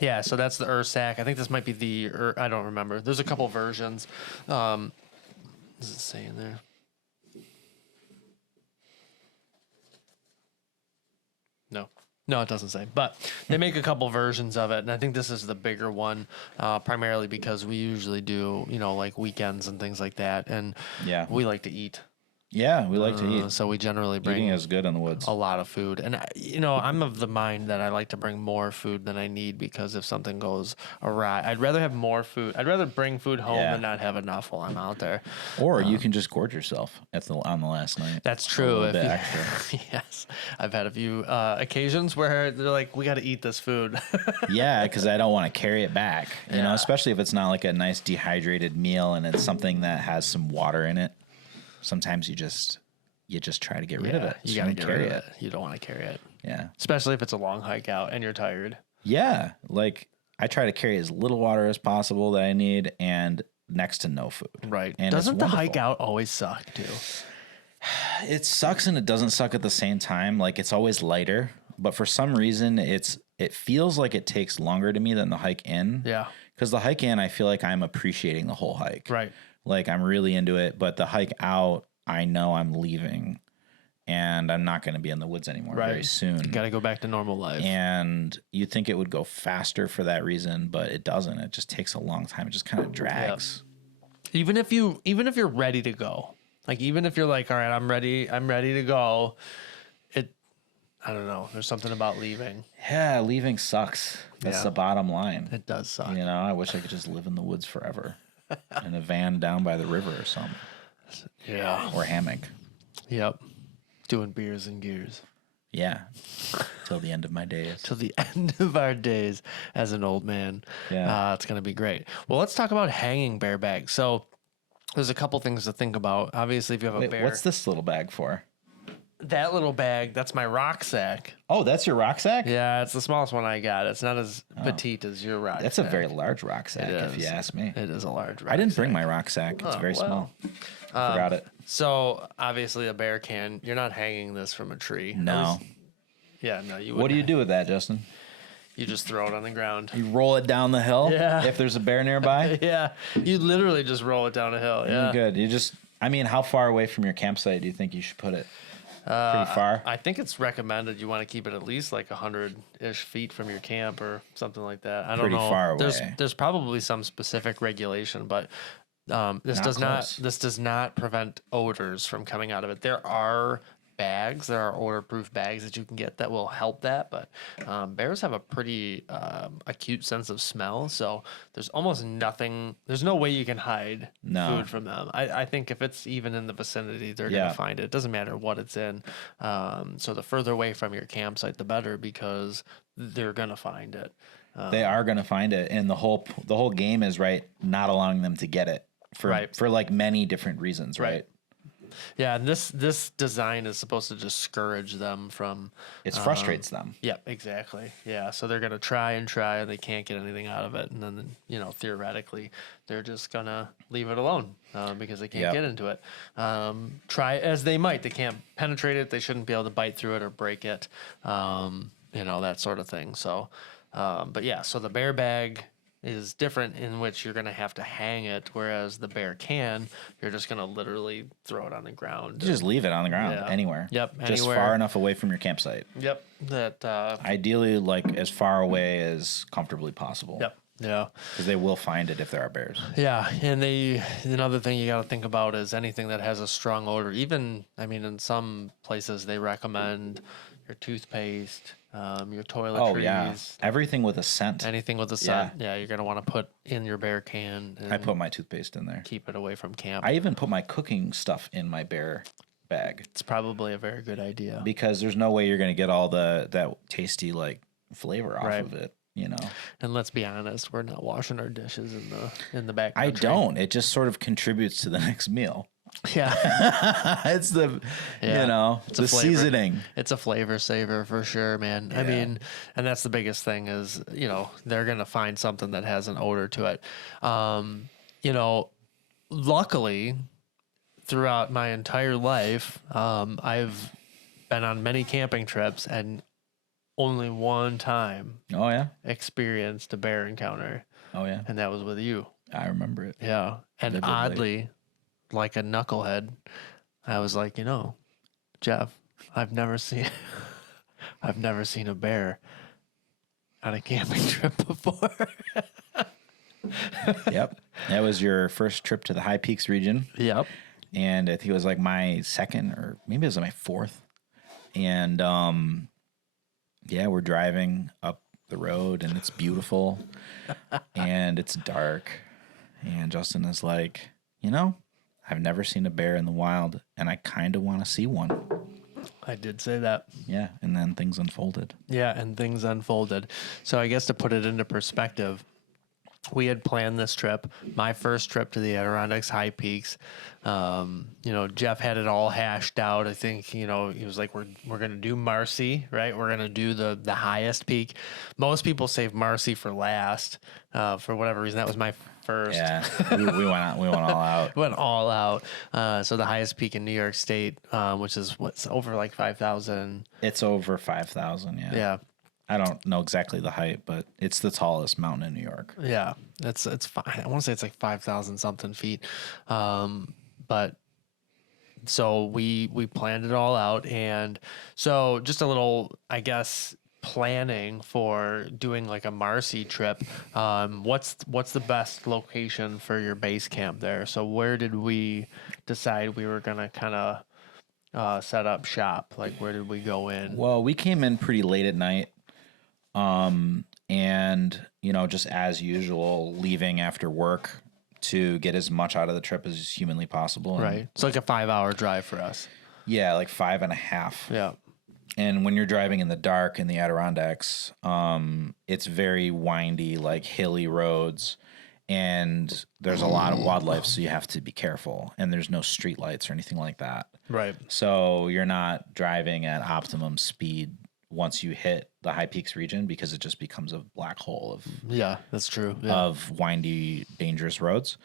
Yeah, so that's the Ursack. I think this might be the, I don't remember. There's a couple versions. What does it say in there? No, it doesn't say. But they make a couple versions of it, and I think this is the bigger one, primarily because we usually do, like weekends and things like that, and we like to eat. Yeah, we like to eat. So we generally bring Eating is good in the woods. a lot of food. And, I'm of the mind that I like to bring more food than I need because if something goes awry, I'd rather have more food. I'd rather bring food home and not have enough while I'm out there. Or you can just gorge yourself on the last night. That's true. A little bit extra. Yes. I've had a few occasions where they're like, we got to eat this food. Yeah, because I don't want to carry it back, you know, especially if it's not like a nice dehydrated meal and it's something that has some water in it. Sometimes you just try to get rid of it. You got to carry it. You don't want to carry it. Yeah. Especially if it's a long hike out and you're tired. Yeah. Like I try to carry as little water as possible that I need and next to no food. Right. And doesn't the hike out always suck too? It sucks and it doesn't suck at the same time. Like it's always lighter, but for some reason it feels like it takes longer to me than the hike in. Yeah. Because the hike in, I feel like I'm appreciating the whole hike. Right. Like I'm really into it, but the hike out, I know I'm leaving and I'm not going to be in the woods anymore very soon. You got to go back to normal life. And you'd think it would go faster for that reason, but it doesn't. It just takes a long time. It just kind of drags. Yep. Even if you're ready to go, like even if you're like, all right, I'm ready to go. I don't know. There's something about leaving. Yeah, leaving sucks. That's the bottom line. It does suck. You know, I wish I could just live in the woods forever. In a van down by the river or something. Yeah. Or hammock. Yep. Doing beers and gears. Yeah. Till the end of my days. Till the end of our days as an old man. Yeah. It's going to be great. Well, let's talk about hanging bear bags. So there's a couple things to think about. Obviously, if you have a bear. What's this little bag for? That little bag, that's my rucksack. Oh, that's your rucksack? Yeah, it's the smallest one I got. It's not as petite as your rucksack. That's a very large rucksack, if you ask me. It is a large rucksack. I didn't bring my rucksack. It's very small. Forgot it. So, obviously, a bear can. You're not hanging this from a tree. No. You wouldn't. What do you do with that, Justin? You just throw it on the ground. You roll it down the hill? Yeah. If there's a bear nearby? Yeah. You literally just roll it down a hill. Yeah. Good. How far away from your campsite do you think you should put it? Pretty far? I think it's recommended you want to keep it at least like 100-ish feet from your camp or something like that. I don't know. Pretty far away. There's probably some specific regulation, but this does not prevent odors from coming out of it. There are odor-proof bags that you can get that will help that, but bears have a pretty acute sense of smell, so there's almost nothing. There's no way you can hide food from them. I think if it's even in the vicinity, they're gonna find it. It doesn't matter what it's in. So the further away from your campsite, the better, because they're gonna find it. They are gonna find it, and the whole game is not allowing them to get it for like many different reasons, right? Yeah, and this design is supposed to discourage them from. It frustrates them. Yeah, exactly. Yeah, so they're gonna try, and they can't get anything out of it, and then theoretically they're just gonna leave it alone because they can't get into it. Try as they might, they can't penetrate it. They shouldn't be able to bite through it or break it. That sort of thing. So, but yeah, so the bear bag is different in which you're going to have to hang it, whereas the bear can, you're just going to literally throw it on the ground. You just leave it on the ground anywhere. Yep. Just far enough away from your campsite. That ideally like as far away as comfortably possible. Yep. Yeah. Because they will find it if there are bears. Yeah. And another thing you got to think about is anything that has a strong odor. Even, in some places they recommend your toothpaste, your toiletries. Oh, yeah. Everything with a scent. Anything with a scent. Yeah, you're going to want to put in your bear can. I put my toothpaste in there. Keep it away from camp. I even put my cooking stuff in my bear bag. It's probably a very good idea. Because there's no way you're going to get all that tasty flavor off of it. And let's be honest, we're not washing our dishes in the back. I don't. It just sort of contributes to the next meal. Yeah. It's the the seasoning. It's a flavor saver for sure, man. Yeah. And that's the biggest thing is, they're going to find something that has an odor to it. Luckily throughout my entire life, I've been on many camping trips, and only one time Oh yeah. experienced a bear encounter, Oh yeah. and that was with you. I remember it. Yeah. And Vividly. oddly, like a knucklehead, I was like, Jeff, I've never seen I've never seen a bear on a camping trip before. Yep. That was your first trip to the High Peaks region. Yep. And I think it was like my second or maybe it was my fourth. And yeah, we're driving up the road and it's beautiful and it's dark. And Justin is like, I've never seen a bear in the wild and I kind of want to see one. I did say that. Yeah. And then things unfolded. Yeah, and things unfolded. So I guess to put it into perspective, we had planned this trip, my first trip to the Adirondacks High Peaks. Jeff had it all hashed out. I think, he was like, we're going to do Marcy, right? We're going to do the highest peak. Most people save Marcy for last, for whatever reason. That was my first. Yeah. we went all out. Went all out. So the highest peak in New York State, which is what's over like 5,000. It's over 5,000. Yeah. Yeah. I don't know exactly the height, but it's the tallest mountain in New York. Yeah, it's fine. I want to say it's like 5,000 something feet. But so we planned it all out, and so just a little, I guess, planning for doing like a Marcy trip. What's the best location for your base camp there? So where did we decide we were gonna kind of set up shop? Like where did we go in? Well, we came in pretty late at night. And just as usual, leaving after work to get as much out of the trip as humanly possible. And Right. It's like a 5-hour drive for us. yeah, like 5.5. Yeah. And when you're driving in the dark in the Adirondacks, it's very windy, like hilly roads, and there's a lot of wildlife, so you have to be careful. And there's no street lights or anything like that. Right. So you're not driving at optimum speed once you hit the High Peaks region because it just becomes a black hole of Yeah, that's true. Yeah. of windy, dangerous roads.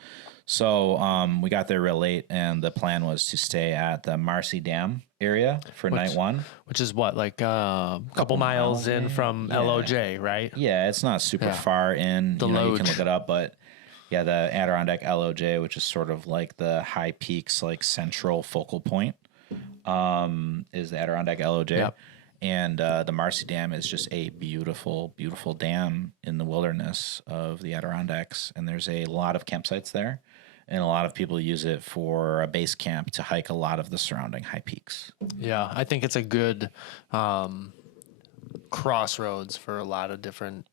So we got there real late, and the plan was to stay at the Marcy Dam area for night one. Which is what, like a couple miles in from Yeah. LOJ, right? Yeah, it's not super Yeah. far in. The You can Loge. look it up, but yeah, the Adirondack LOJ, which is sort of like the High Peaks, like central focal point, is the Adirondack LOJ. Yep. And the Marcy Dam is just a beautiful, beautiful dam in the wilderness of the Adirondacks. And there's a lot of campsites there. And a lot of people use it for a base camp to hike a lot of the surrounding high peaks. Yeah, I think it's a good crossroads for a lot of different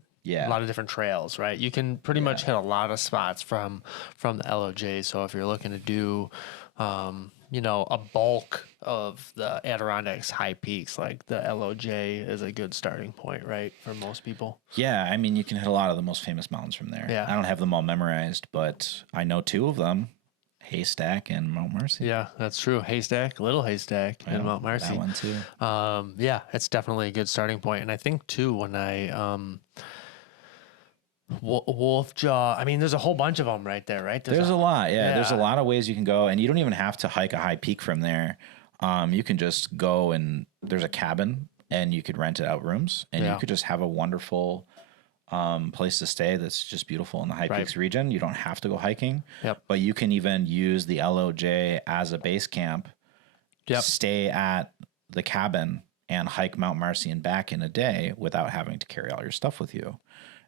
trails, right? You can pretty much hit a lot of spots from the LOJ. So if you're looking to do a bulk of the Adirondacks high peaks, like the LOJ is a good starting point, right? For most people. Yeah, I mean, you can hit a lot of the most famous mountains from there. Yeah. I don't have them all memorized, but I know two of them, Haystack and Mount Marcy. Yeah, that's true. Haystack, Little Haystack, and Mount Marcy. That one too. Yeah, it's definitely a good starting point. And I think too, when I Wolf Jaw, I mean, there's a whole bunch of them right there, right? There's a lot. Yeah, there's a Yeah. lot of ways you can go, and you don't even have to hike a high peak from there. You can just go and there's a cabin, and you could rent it out rooms, and Yeah. you could just have a wonderful place to stay that's just beautiful in the High Right. Peaks region. You don't have to go hiking, Yep. but you can even use the LOJ as a base camp. Yep. Stay at the cabin and hike Mount Marcy and back in a day without having to carry all your stuff with you.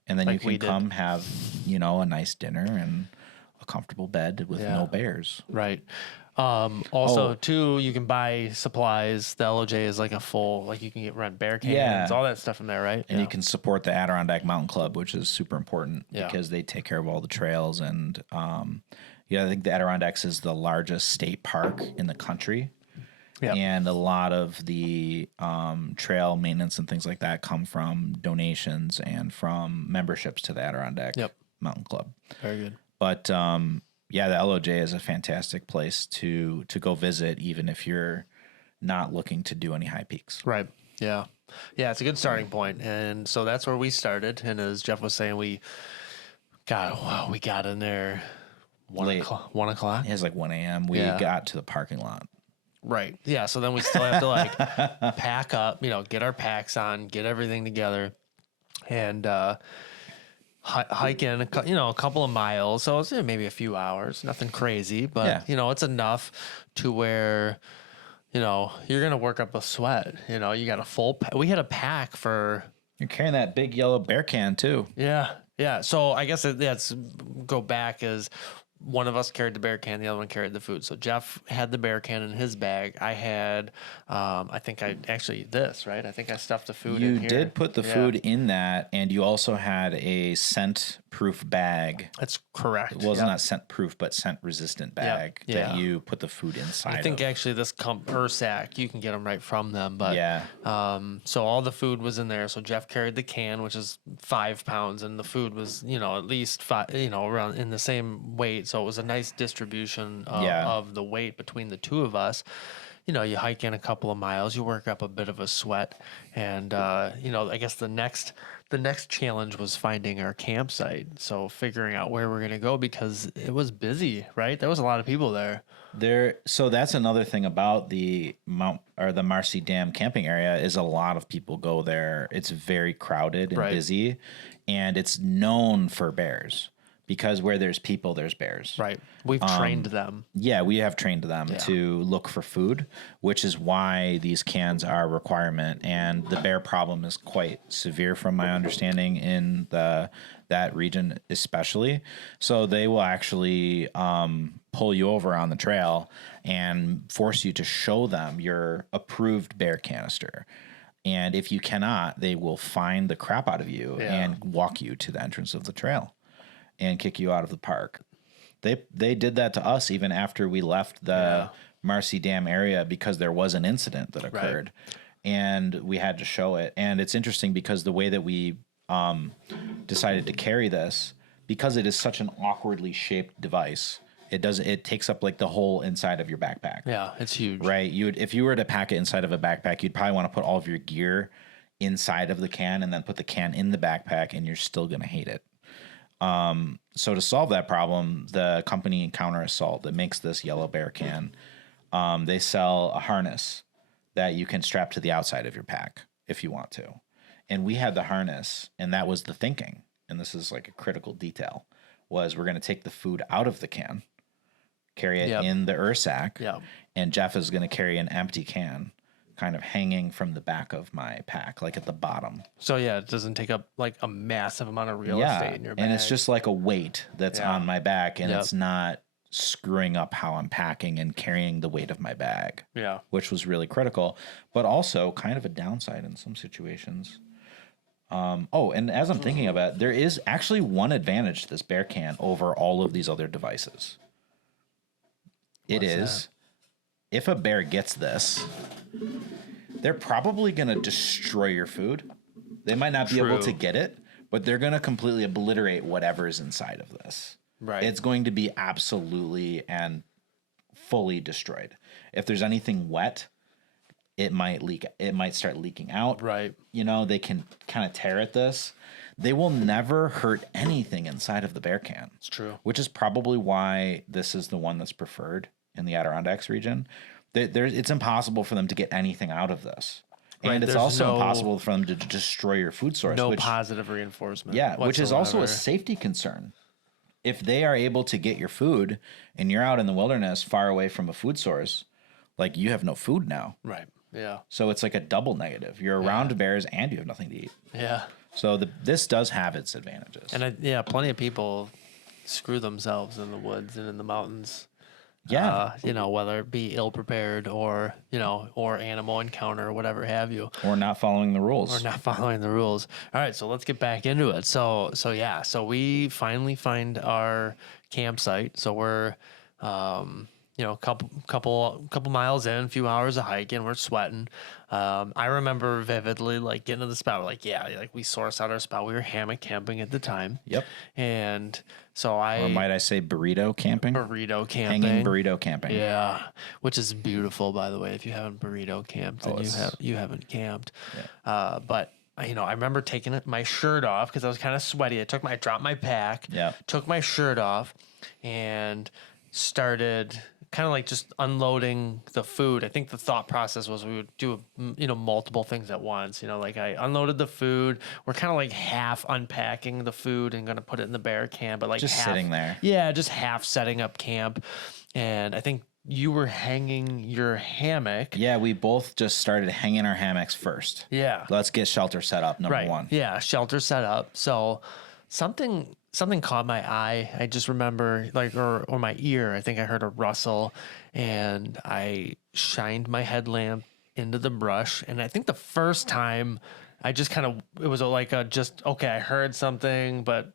And then Like you we can did. come have, a nice dinner and a comfortable bed with Yeah. no bears. Right. Also, Oh. too, you can buy supplies. The LOJ is like a full, like you can rent bear cans, Yeah. all that stuff in there, right? And you can support the Adirondack Mountain Club, which is super important Yeah. because they take care of all the trails. And I think the Adirondacks is the largest state park in the country. Yep. And a lot of the trail maintenance and things like that come from donations and from memberships to the Adirondack Yep. Mountain Club. Very good. But the LOJ is a fantastic place to go visit, even if you're not looking to do any high peaks. Right. Yeah. Yeah, it's a good starting point. And so that's where we started. And as Jeff was saying, we got in there 1 Late. o'clock. 1 o'clock. It was like 1 a.m. We Yeah. got to the parking lot Right. Yeah. So then we still have to like pack up, get our packs on, get everything together, and hike in, a couple of miles. So it's maybe a few hours, nothing crazy, but it's enough to where, you're gonna work up a sweat. You got a full. We had a pack for. You're carrying that big yellow bear can too. Yeah. Yeah. So I guess let's go back as one of us carried the bear can, the other one carried the food. So Jeff had the bear can in his bag. I had, I think I actually right? I think I stuffed the food in here. You did put the food in that, and you also had a scent-proof bag. That's correct. Well, it's not scent-proof, but scent-resistant bag that you put the food inside. I think actually this per sack, you can get them right from them. But so all the food was in there. So Jeff carried the can, which is 5 pounds, and the food was, at least 5, around in the same weight. So it was a nice distribution of the weight between the two of us. You hike in a couple of miles, you work up a bit of a sweat, and I guess the next challenge was finding our campsite. So figuring out where we're gonna go because it was busy, right? There was a lot of people there. So that's another thing about the the Marcy Dam camping area is a lot of people go there. It's very crowded and busy, and it's known for bears. Because where there's people, there's bears. Right. We've trained them. Yeah, we have trained them to look for food, which is why these cans are a requirement. And the bear problem is quite severe from my understanding in that region especially. So they will actually pull you over on the trail and force you to show them your approved bear canister. And if you cannot, they will fine the crap out of you and walk you to the entrance of the trail and kick you out of the park. They did that to us even after we left the Marcy Dam area because there was an incident that occurred and we had to show it. And it's interesting because the way that we decided to carry this, because it is such an awkwardly shaped device, it takes up like the whole inside of your backpack. Yeah, it's huge. Right. If you were to pack it inside of a backpack, you'd probably want to put all of your gear inside of the can and then put the can in the backpack, and you're still going to hate it. So to solve that problem, the company Counter Assault that makes this yellow bear can, they sell a harness that you can strap to the outside of your pack if you want to. And we had the harness, and that was the thinking. And this is like a critical detail, was we're going to take the food out of the can, carry it in the sack, and Jeff is going to carry an empty can kind of hanging from the back of my pack, like at the bottom. So it doesn't take up like a massive amount of real estate in your bag. And it's just like a weight that's on my back, and it's not screwing up how I'm packing and carrying the weight of my bag. Yeah. Which was really critical, but also kind of a downside in some situations. And as I'm thinking about it, there is actually one advantage to this bear can over all of these other devices. It is, if a bear gets this, they're probably going to destroy your food. They might not be able to get it, but they're going to completely obliterate whatever's inside of this. Right. It's going to be absolutely and fully destroyed. If there's anything wet, it might leak. It might start leaking out. Right. They can kind of tear at this. They will never hurt anything inside of the bear can. It's true. Which is probably why this is the one that's preferred in the Adirondacks region. It's impossible for them to get anything out of this. And it's also impossible for them to destroy your food source. No positive reinforcement. Yeah, which is also a safety concern. If they are able to get your food and you're out in the wilderness far away from a food source, like you have no food now. Right. Yeah. So it's like a double negative. You're around bears and you have nothing to eat. Yeah. So this does have its advantages. And plenty of people screw themselves in the woods and in the mountains. Yeah. Whether it be ill prepared or animal encounter or whatever have you. Or not following the rules. All right, so let's get back into it. So we finally find our campsite. So we're a couple miles in, a few hours of hiking, we're sweating. I remember vividly like getting to the spot. We're like, we sourced out our spot. We were hammock camping at the time. Yep. And so or might I say burrito camping? Hanging burrito camping. Yeah. Which is beautiful, by the way. If you haven't burrito camped, then you haven't camped. Yeah. But I remember taking my shirt off because I was kind of sweaty. I dropped my pack, took my shirt off, and started kind of like just unloading the food. I think the thought process was we would do, multiple things at once. Like I unloaded the food. We're kind of like half unpacking the food and going to put it in the bear can, but like Just half, sitting there. Yeah, just half setting up camp. And I think you were hanging your hammock. Yeah, we both just started hanging our hammocks first. Yeah. Let's get shelter set up, number one. Yeah, shelter set up. So something caught my eye. I just remember or my ear. I think I heard a rustle, and I shined my headlamp into the brush. And I think the first time I just it was okay, I heard something, but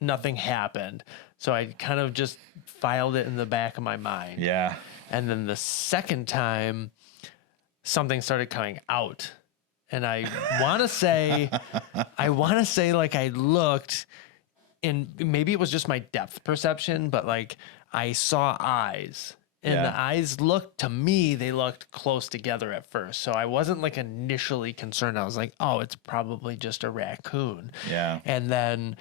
nothing happened. So I kind of just filed it in the back of my mind. Yeah. And then the second time something started coming out. And I want to say like I looked, and maybe it was just my depth perception, but like I saw eyes, and the eyes looked, to me, they looked close together at first. So I wasn't like initially concerned. I was like, oh, it's probably just a raccoon. Yeah. And then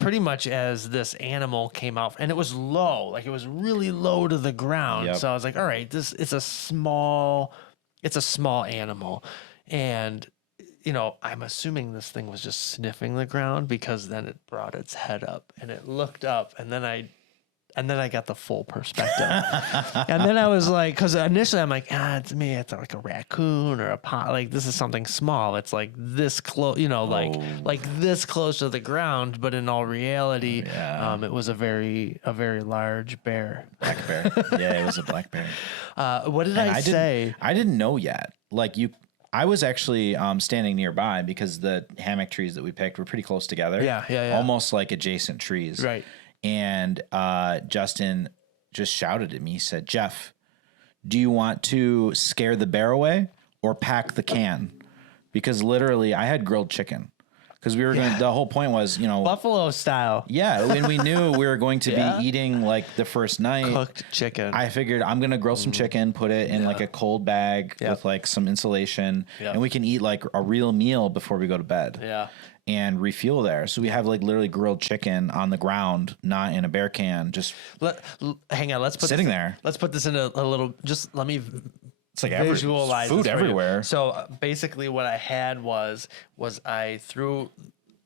pretty much as this animal came out, and it was low, like it was really low to the ground. Yep. So I was like, all right, it's a small animal. And, I'm assuming this thing was just sniffing the ground, because then it brought its head up and it looked up, and then I got the full perspective. And then I was like, because initially I'm like, it's me. It's like a raccoon or a pot. Like, this is something small. It's like this close, like this close to the ground. But in all reality, it was a very large bear. Black bear. Yeah, it was a black bear. What did I say? I didn't know yet. I was actually standing nearby, because the hammock trees that we picked were pretty close together. Yeah. Almost like adjacent trees. Right. And Justin just shouted at me. He said, "Jeff, do you want to scare the bear away or pack the can?" Because literally I had grilled chicken. Because we were going. The whole point was, Buffalo style. Yeah, and we knew we were going to be eating like the first night Cooked chicken. I figured I'm gonna grill some chicken, put it in like a cold bag with like some insulation, and we can eat like a real meal before we go to bed. Yeah. And refuel there. So we have like literally grilled chicken on the ground, not in a bear can. Just hang on. Let's put sitting there. Let's put this in a little. Just let me. It's like visualize food this for you. everywhere. So basically, what I had was I threw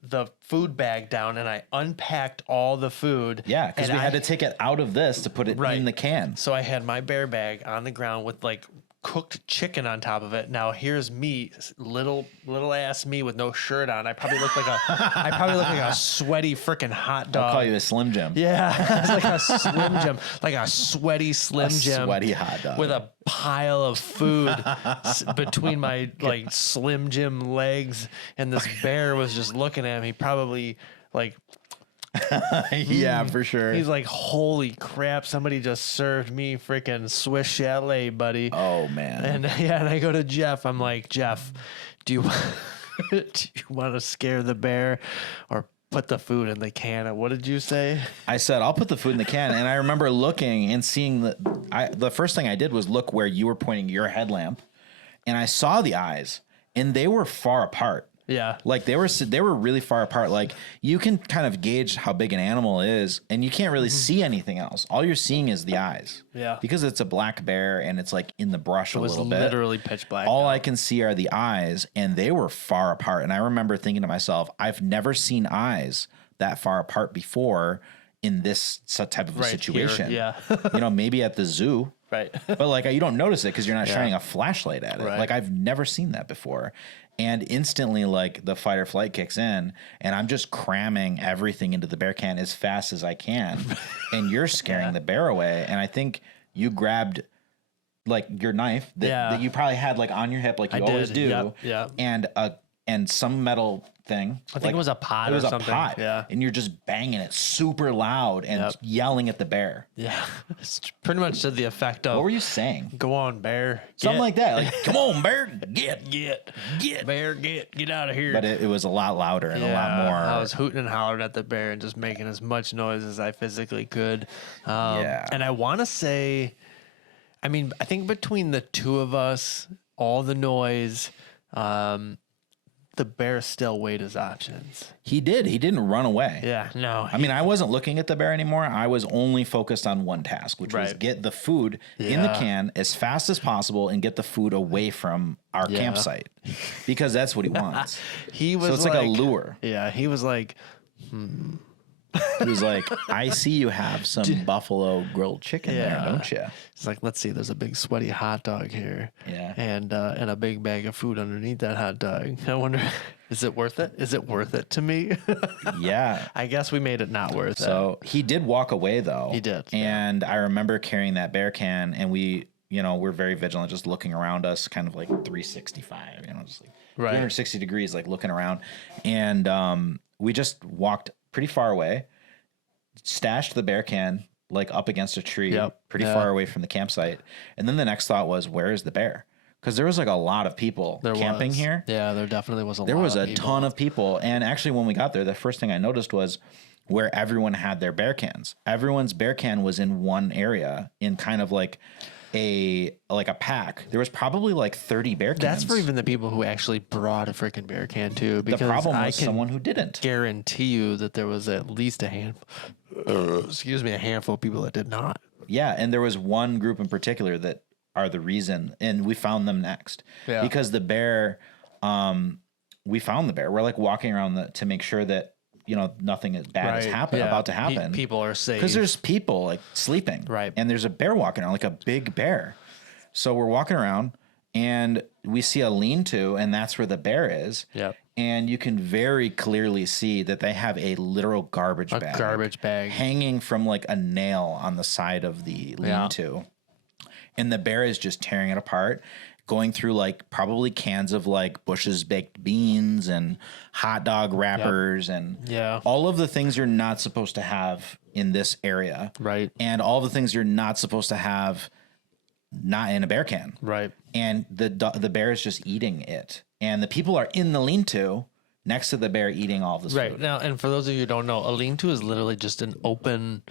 the food bag down and I unpacked all the food. Yeah, because we had to take it out of this to put it in the can. So I had my bear bag on the ground with like cooked chicken on top of it. Now here's me, little ass me with no shirt on. I probably look like a sweaty freaking hot dog. I'll call you a Slim Jim. Yeah, it's like a Slim Jim, like a sweaty Slim Jim, sweaty hot dog with a pile of food between my like Slim Jim legs, and this bear was just looking at me, probably like. Yeah, for sure. He's like, holy crap, somebody just served me freaking Swiss Chalet, buddy. Oh, man. And I go to Jeff. I'm like, Jeff, do you want to scare the bear or put the food in the can? What did you say? I said, I'll put the food in the can. And I remember looking and seeing the first thing I did was look where you were pointing your headlamp, and I saw the eyes, and they were far apart. Yeah. Like they were really far apart. Like you can kind of gauge how big an animal is, and you can't really see anything else. All you're seeing is the eyes. Yeah. Because it's a black bear and it's like in the brush a little bit. It was literally pitch black. All I can see are the eyes, and they were far apart. And I remember thinking to myself, I've never seen eyes that far apart before in this type of a situation. Here, yeah. Maybe at the zoo. Right. But like you don't notice it because you're not shining a flashlight at it. Right. Like I've never seen that before. And instantly, like the fight or flight kicks in, and I'm just cramming everything into the bear can as fast as I can. And you're scaring the bear away. And I think you grabbed like your knife that you probably had like on your hip, like you always do. Yeah. And some metal thing. I think it was a pot. It was or a something. pot. Yeah. And you're just banging it super loud and yelling at the bear. Yeah. It's pretty much to the effect of, What were you saying? go on, bear. Something like that. Like, come on, bear. Get. Bear, get out of here. But it was a lot louder and a lot more. I was hooting and hollering at the bear and just making as much noise as I physically could. And I want to say, I think between the two of us, all the noise, the bear still weighed his options. He did. He didn't run away. Yeah, no. I mean, I wasn't looking at the bear anymore. I was only focused on one task, which was get the food in the can as fast as possible and get the food away from our campsite, because that's what he wants. He was so it's like a lure. Yeah, he was like, He was like, I see you have some buffalo grilled chicken there, don't you? He's like, let's see, there's a big sweaty hot dog here. Yeah. And a big bag of food underneath that hot dog. I wonder, is it worth it? Is it worth it to me? Yeah. I guess we made it not worth it. So he did walk away, though. He did. And I remember carrying that bear can, and we're very vigilant, just looking around us, kind of like 365, just like 360 degrees, like looking around. And we just walked pretty far away, stashed the bear can like up against a tree, pretty far away from the campsite. And then the next thought was, where is the bear? Because there was like a lot of people camping here. Yeah, there definitely was There was a ton of people. And actually, when we got there, the first thing I noticed was where everyone had their bear cans. Everyone's bear can was in one area, in kind of like a pack. There was probably like 30 bear cans. That's for even the people who actually brought a freaking bear can too. Because the problem was someone who didn't. Guarantee you that there was at least a handful of people that did not. Yeah, and there was one group in particular that are the reason, and we found them next. Yeah. Because the bear, we found the bear. We're like walking around to make sure that nothing bad is about to happen. People are safe. Because there's people like sleeping. Right. And there's a bear walking around, like a big bear. So we're walking around and we see a lean-to, and that's where the bear is. Yep. And you can very clearly see that they have a literal garbage bag hanging from like a nail on the side of the lean-to. And the bear is just tearing it apart, going through like probably cans of like Bush's baked beans and hot dog wrappers and all of the things you're not supposed to have in this area. Right. And all the things you're not supposed to have not in a bear can. Right. And the bear is just eating it. And the people are in the lean-to next to the bear eating all of this food. Now, and for those of you who don't know, a lean-to is literally just an open,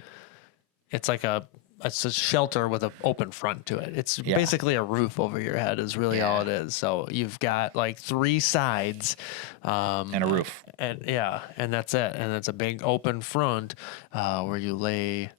it's a shelter with an open front to it. It's basically a roof over your head is really all it is. So you've got like three sides. And a roof. And that's it. And it's a big open front where you lay,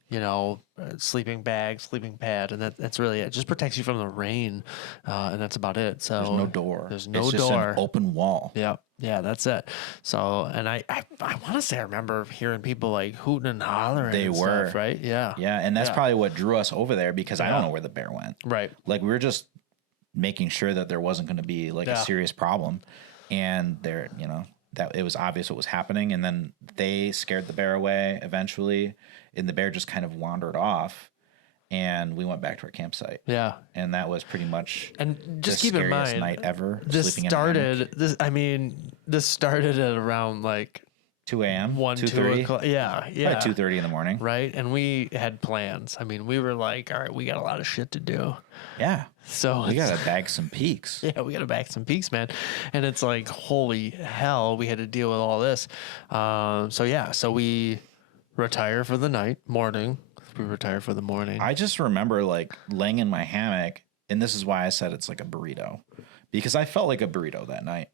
sleeping bag, sleeping pad. And that's really it. It just protects you from the rain. And that's about it. So there's no door. There's no it's door. Just an open wall. Yeah, that's it. So, and I want to say I remember hearing people like hooting and hollering. They were. Stuff, right? Yeah. Yeah, and that's probably what drew us over there, because I don't know where the bear went. Right. Like, we were just making sure that there wasn't going to be like a serious problem. And there, that it was obvious what was happening. And then they scared the bear away eventually, and the bear just kind of wandered off. And we went back to our campsite. Yeah. And that was pretty much just keep in mind, night ever. This started at around like 2 a.m. 1, 2 o'clock. Yeah. Probably 2:30 in the morning. Right. And we had plans. I mean, we were like, all right, we got a lot of shit to do. Yeah. So we got to bag some peaks. Yeah, we got to bag some peaks, man. And it's like, holy hell, we had to deal with all this. So we retire for the morning. We retire for the morning. I just remember like laying in my hammock, and this is why I said it's like a burrito, because I felt like a burrito that night.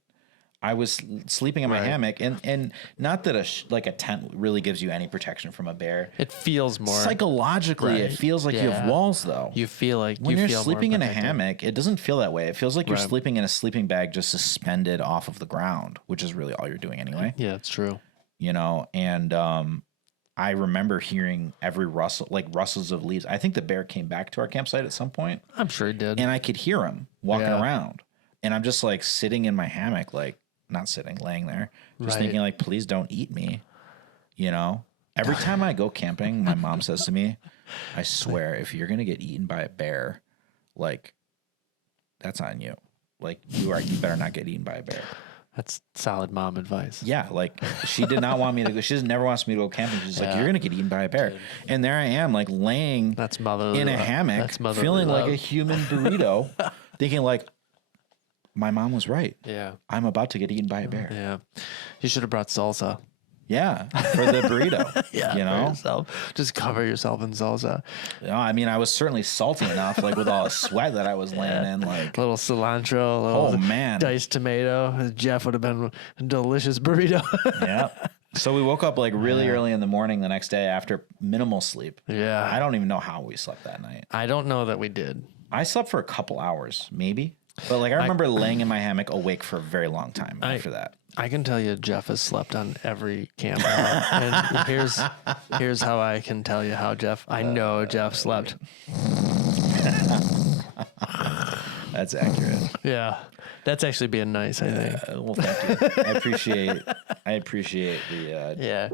I was sleeping in my hammock, and not that a tent really gives you any protection from a bear. It feels more psychologically. It feels like you have walls, though. You feel like when you're sleeping in a hammock, it doesn't feel that way. It feels like you're sleeping in a sleeping bag just suspended off of the ground, which is really all you're doing anyway. Yeah, it's true. And I remember hearing every rustles of leaves. I think the bear came back to our campsite at some point. I'm sure he did. And I could hear him walking around. And I'm just like sitting in my hammock, like not sitting, laying there, just thinking like, please don't eat me. Every time I go camping, my mom says to me, I swear, if you're going to get eaten by a bear, like that's on you. Like you better not get eaten by a bear. That's solid mom advice. Yeah, like she did not want me to go. She just never wants me to go camping. She's like, you're gonna get eaten by a bear. Dude. And there I am, like laying in a hammock, feeling like a human burrito, thinking like, my mom was right. Yeah, I'm about to get eaten by a bear. Yeah, you should have brought salsa. Yeah, for the burrito. Yeah, you for know. yourself. Just cover yourself in salsa. I mean, I was certainly salty enough, like with all the sweat that I was laying in, like. A little cilantro, a little man. diced tomato. Jeff would have been a delicious burrito. Yeah. So we woke up like really early in the morning the next day after minimal sleep. Yeah. I don't even know how we slept that night. I don't know that we did. I slept for a couple hours, maybe. But like I remember laying in my hammock awake for a very long time after that. I can tell you Jeff has slept on every camp. And here's how I can tell you how I know Jeff slept. That's accurate. Yeah. That's actually being nice, I think. Well, thank you. I appreciate the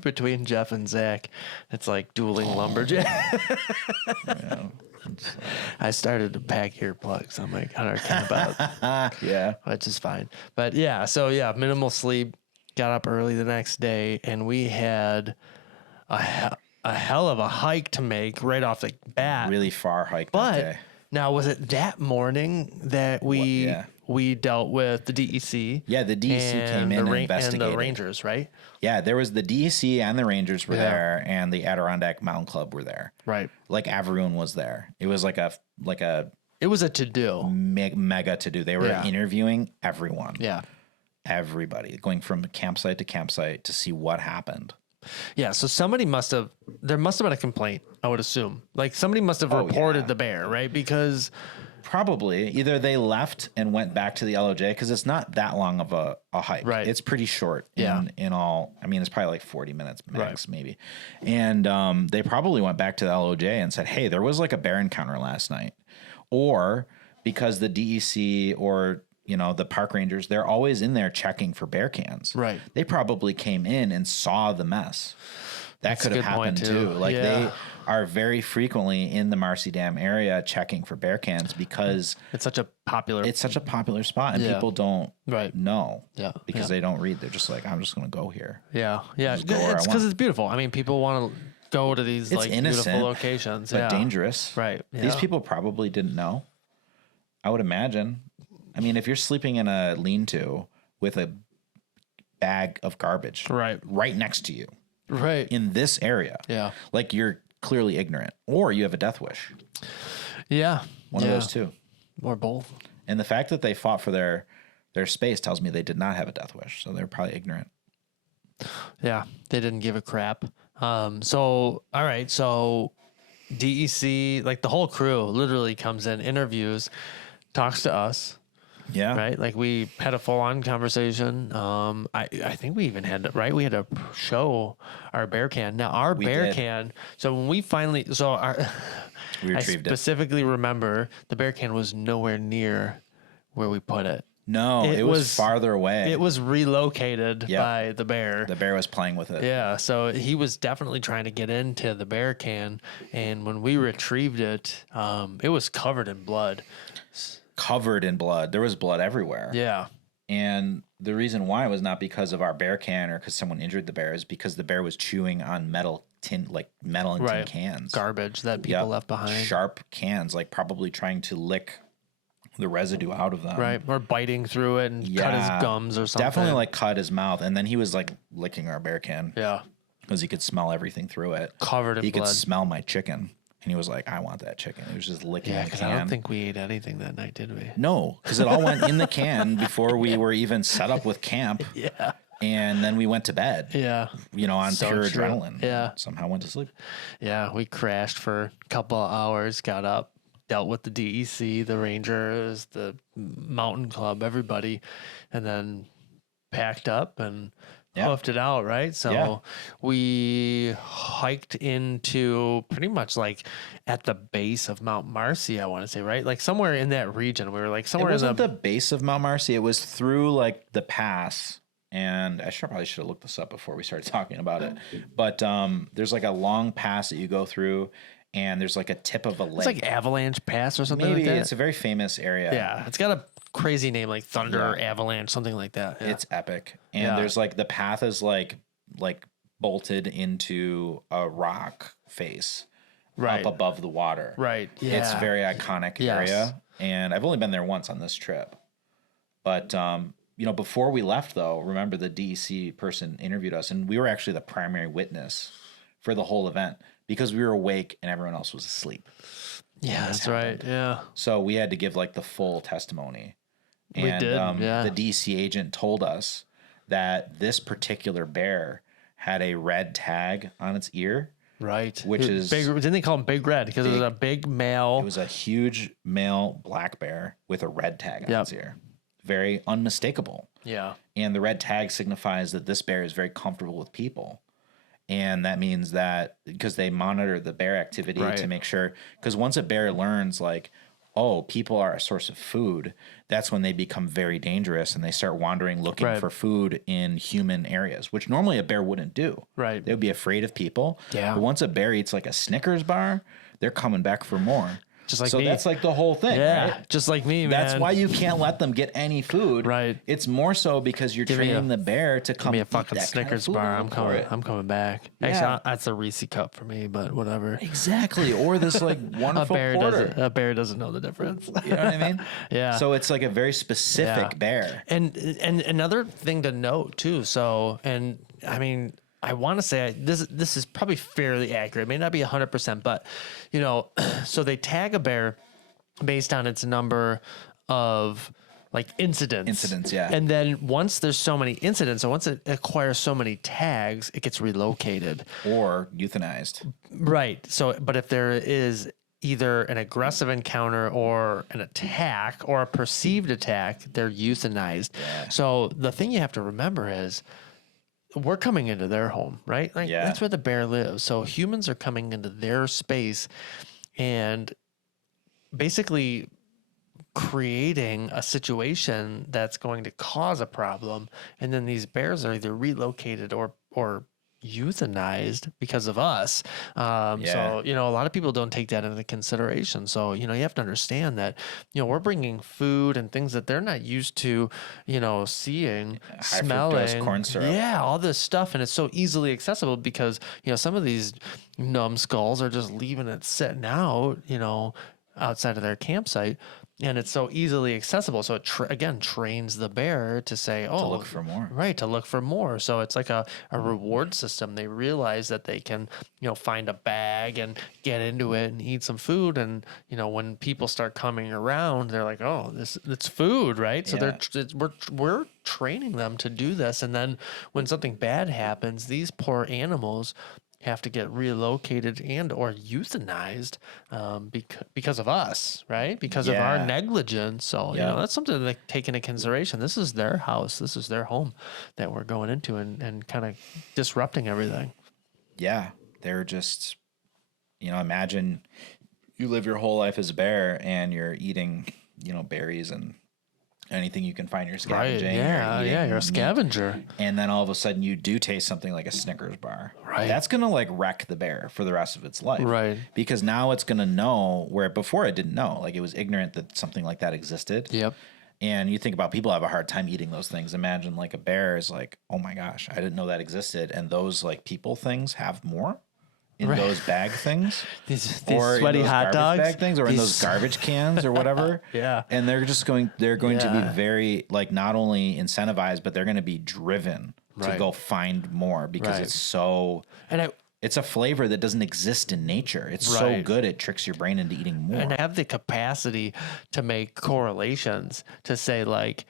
Between Jeff and Zach, it's like dueling lumberjack. I started to pack earplugs on our camp out. Yeah. Which is fine. But yeah, so yeah, minimal sleep, got up early the next day, and we had a hell of a hike to make right off the bat. Really far hike that But day. now, was it that morning that we dealt with the DEC? Yeah, the DEC came in and investigated. And the Rangers, right? Yeah, there was the DEC and the Rangers were there, and the Adirondack Mountain Club were there. Right. Like everyone was there. It was like a It was a to-do. mega to do. They were interviewing everyone. Yeah. Everybody, going from campsite to campsite to see what happened. Yeah, so there must have been a complaint, I would assume. Like somebody must have reported the bear, right? Because probably either they left and went back to the LOJ because it's not that long of a hike. Right. It's pretty short in all. I mean, it's probably like 40 minutes max, maybe. And they probably went back to the LOJ and said, hey, there was like a bear encounter last night. Or because the DEC or the park rangers, they're always in there checking for bear cans. Right. They probably came in and saw the mess. That could have happened too. Like they are very frequently in the Marcy Dam area checking for bear cans because it's such a popular spot and people don't know because they don't read. They're just like, I'm just going to go here. Yeah. Yeah. It's because it's beautiful. I mean, people want to go to these beautiful locations, but dangerous. Right. Yeah. These people probably didn't know. I would imagine. I mean, if you're sleeping in a lean-to with a bag of garbage right next to you, in this area, like you're clearly ignorant, or you have a death wish. Yeah, one of those two, or both. And the fact that they fought for their space tells me they did not have a death wish, so they're probably ignorant. Yeah, they didn't give a crap. So all right, so DEC, like the whole crew, literally comes in, interviews, talks to us. Yeah. Right. Like we had a full on conversation. I think we even had, we had to show our bear can. Now our bear can. So when we finally, we I retrieved remember the bear can was nowhere near where we put it. No, it was farther away. It was relocated by the bear. The bear was playing with it. Yeah. So he was definitely trying to get into the bear can. And when we retrieved it, it was covered in blood. There was blood everywhere. Yeah. And the reason why was not because of our bear can or because someone injured the bear, is because the bear was chewing on metal and tin cans. Garbage that people left behind. Sharp cans, like probably trying to lick the residue out of them. Right. Or biting through it and cut his gums or something. Definitely like cut his mouth. And then he was like licking our bear can. Yeah. Because he could smell everything through it. Covered in blood. He could smell my chicken. And he was like, I want that chicken. He was just licking the can. I don't think we ate anything that night, did we? No, because it all went in the can before we were even set up with camp. Yeah. And then we went to bed. Yeah. On pure adrenaline. Yeah. Somehow went to sleep. Yeah. We crashed for a couple of hours, got up, dealt with the DEC, the Rangers, the Mountain Club, everybody, and then packed up and hoofed it out, right? So we hiked into pretty much like at the base of Mount Marcy, I want to say, right? Like somewhere in that region. We were like somewhere it wasn't the base of Mount Marcy. It was through like the pass. And I probably should have looked this up before we started talking about it. But there's like a long pass that you go through, and there's like a tip of a lake. It's like Avalanche Pass or something like that. It's a very famous area. Yeah, it's got a crazy name like Thunder Avalanche, something like that. Yeah. It's epic. And there's like the path is like bolted into a rock face up above the water. Right. Yeah. It's a very iconic area. And I've only been there once on this trip. But before we left, though, remember the DEC person interviewed us, and we were actually the primary witness for the whole event because we were awake and everyone else was asleep. Yeah, that's right. Yeah. So we had to give like the full testimony. And We did, yeah. the DEC agent told us that this particular bear had a red tag on its ear. Right. Which is big. Didn't they call him Big Red because it was a big male? It was a huge male black bear with a red tag on its ear. Very unmistakable. Yeah. And the red tag signifies that this bear is very comfortable with people. And that means that because they monitor the bear activity to make sure, because once a bear learns like, oh, people are a source of food, that's when they become very dangerous and they start wandering looking for food in human areas, which normally a bear wouldn't do. Right. They would be afraid of people. Yeah. But once a bear eats like a Snickers bar, they're coming back for more. Just like so me. that's like the whole thing, right? Just like me, man. That's why you can't let them get any food. Right. It's more so because you're training the bear to come Give me a eat fucking that Snickers kind of bar. food. I'm coming back. Yeah. Actually, that's a Reese cup for me, but whatever. Exactly. Or this like wonderful porter. A bear doesn't know the difference. You know what I mean? Yeah. So it's like a very specific bear. And another thing to note too. So, and I mean, I want to say this is probably fairly accurate. It may not be 100%, but so they tag a bear based on its number of like incidents. Yeah. And then once there's so many incidents, or once it acquires so many tags, it gets relocated Or euthanized. Right. So, but if there is either an aggressive encounter or an attack or a perceived attack, they're euthanized. Yeah. So the thing you have to remember is we're coming into their home, right? Like that's where the bear lives. So humans are coming into their space and basically creating a situation that's going to cause a problem. And then these bears are either relocated or euthanized because of us. So, a lot of people don't take that into consideration. So, you have to understand that, we're bringing food and things that they're not used to, seeing, smelling, fructose corn syrup. Yeah, all this stuff. And it's so easily accessible because, some of these numbskulls are just leaving it sitting out, outside of their campsite. And it's so easily accessible. So it trains the bear to say, oh, to look for more. Right, to look for more. So it's like a reward system. They realize that they can, find a bag and get into it and eat some food. And, when people start coming around, they're like, oh, it's food, right? So we're training them to do this. And then when something bad happens, these poor animals have to get relocated and or euthanized because of us, right? Because of our negligence. So, that's something to take into consideration. This is their house. This is their home that we're going into and kind of disrupting everything. Yeah. They're just, imagine you live your whole life as a bear and you're eating, berries and anything you can find, you're scavenging. Right. Yeah, you're a scavenger. And then all of a sudden you do taste something like a Snickers bar. Right. That's going to like wreck the bear for the rest of its life. Right. Because now it's going to know where before it didn't know. Like it was ignorant that something like that existed. Yep. And you think about people have a hard time eating those things. Imagine like a bear is like, oh my gosh, I didn't know that existed. And those like people things have more in those bag things, these or sweaty in those hot garbage dogs bag things, or in those garbage cans or whatever. Yeah. And they're going to be very like not only incentivized, but they're going to be driven to go find more because it's so. And it's a flavor that doesn't exist in nature. It's so good it tricks your brain into eating more. And I have the capacity to make correlations to say like,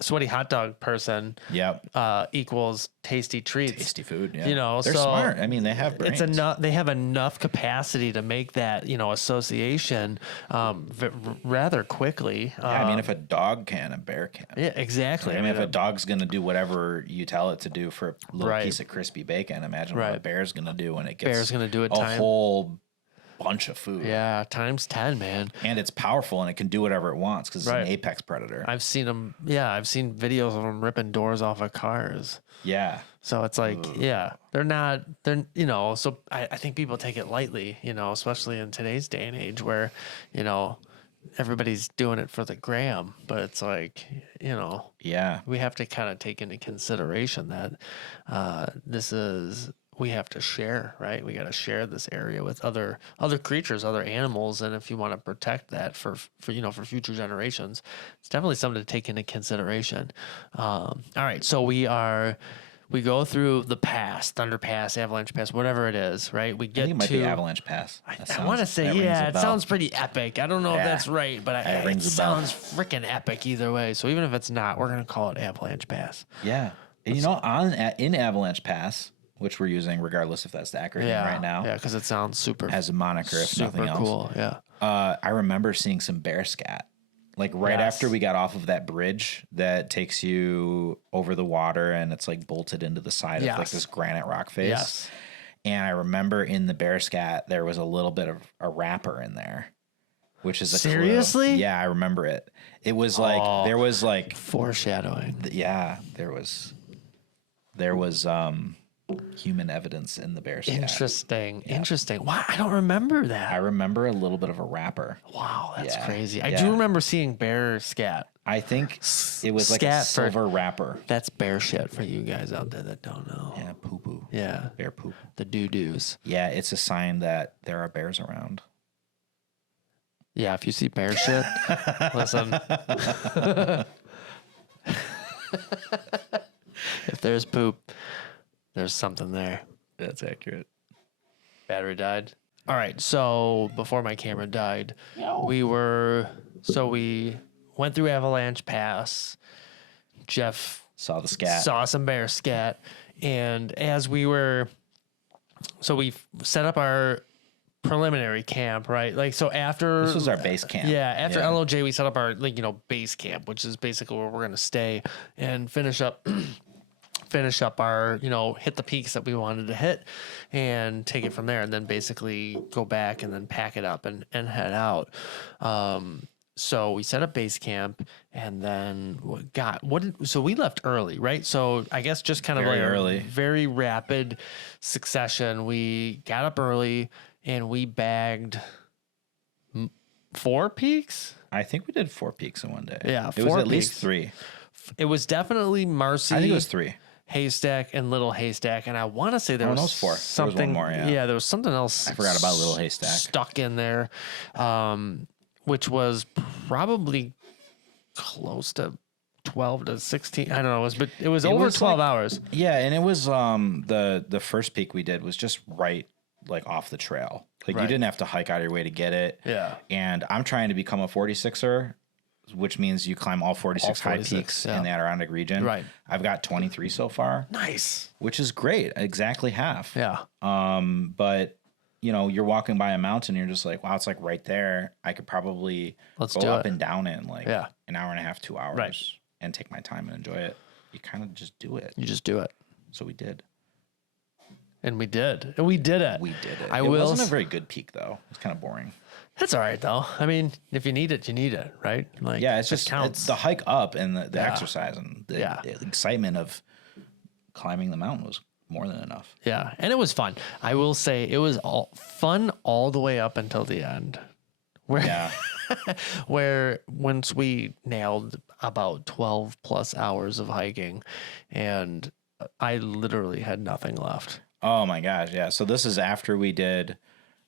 sweaty hot dog person equals tasty treats. Tasty food, yeah. They're so smart. I mean, they have brains. They have enough capacity to make that, association rather quickly. I mean, if a dog can, a bear can. Yeah, exactly. I mean, if a dog's going to do whatever you tell it to do for a little piece of crispy bacon, imagine what a bear's going to do when it gets a whole bunch of food. Yeah, times 10, man. And it's powerful and it can do whatever it wants because it's an apex predator. I've seen them. Yeah, I've seen videos of them ripping doors off of cars. Yeah. So it's like, they're so I think people take it lightly, especially in today's day and age where, everybody's doing it for the gram, but it's like, we have to kind of take into consideration that this is we have to share, right? We got to share this area with other creatures, other animals, and if you want to protect that for for future generations, it's definitely something to take into consideration. All right, so we go through the pass, Thunder Pass, Avalanche Pass, whatever it is, right? We get I think it might be Avalanche Pass. I want to say, yeah, it sounds pretty epic. I don't know if that's right, but it sounds freaking epic either way. So even if it's not, we're going to call it Avalanche Pass. Yeah. And in Avalanche Pass, which we're using regardless if that's the accurate name right now. Yeah, because it sounds super as a moniker, if nothing else. Super cool, yeah. I remember seeing some bear scat. Like after we got off of that bridge that takes you over the water and it's like bolted into the side of like this granite rock face. Yes. And I remember in the bear scat, there was a little bit of a wrapper in there, which is a Seriously? clue. Yeah, I remember it. It was like, there was like foreshadowing. There was human evidence in the bear scat. Interesting. Wow, I don't remember that. I remember a little bit of a wrapper. Wow, that's crazy. I do remember seeing bear scat. I think it was like a silver wrapper. That's bear shit for you guys out there that don't know. Yeah, poo-poo. Yeah. Bear poop. The doo-doos. Yeah, it's a sign that there are bears around. Yeah, if you see bear shit, listen. If there's poop, there's something there. That's accurate. Battery died. All right, so before my camera died, we went through Avalanche Pass. Jeff saw the scat. Saw some bear scat. And as we set up our preliminary camp, right? Like, so after this was our base camp. Yeah, after LOJ, we set up our base camp, which is basically where we're going to stay and finish up our, hit the peaks that we wanted to hit and take it from there, and then basically go back and then pack it up and head out. So we set up base camp, and then so we left early, right? So I guess just kind of like early, very rapid succession. We got up early and we bagged 4 peaks. I think we did 4 peaks in one day. Yeah, it was at least 3. It was definitely Marcy. I think it was 3. Haystack and Little Haystack, and I want to say there was 4. Something there was one more. Yeah, there was something else. I forgot about Little Haystack stuck in there, which was probably close to 12 to 16. I don't know. It was over 12 hours. Yeah, and it was the first peak we did was just right like off the trail. Like you didn't have to hike out of your way to get it. Yeah. And I'm trying to become a 46er, which means you climb all 46 high peaks in the Adirondack region. Right. I've got 23 so far. Nice. Which is great. Exactly half. Yeah. But you're walking by a mountain, you're just like, wow, it's like right there. I could probably go up and down it in like an hour and a half, 2 hours and take my time and enjoy it. You kind of just do it. You just do it. So we did. And we did. And we did it. We did it. It wasn't a very good peak, though. It's kind of boring. That's all right, though. I mean, if you need it, you need it, right? Like, yeah, it's just it's the hike up and the exercise and the excitement of climbing the mountain was more than enough. Yeah, and it was fun. I will say it was fun all the way up until the end. Where once we nailed about 12 plus hours of hiking, and I literally had nothing left. Oh my gosh, yeah. So this is after we did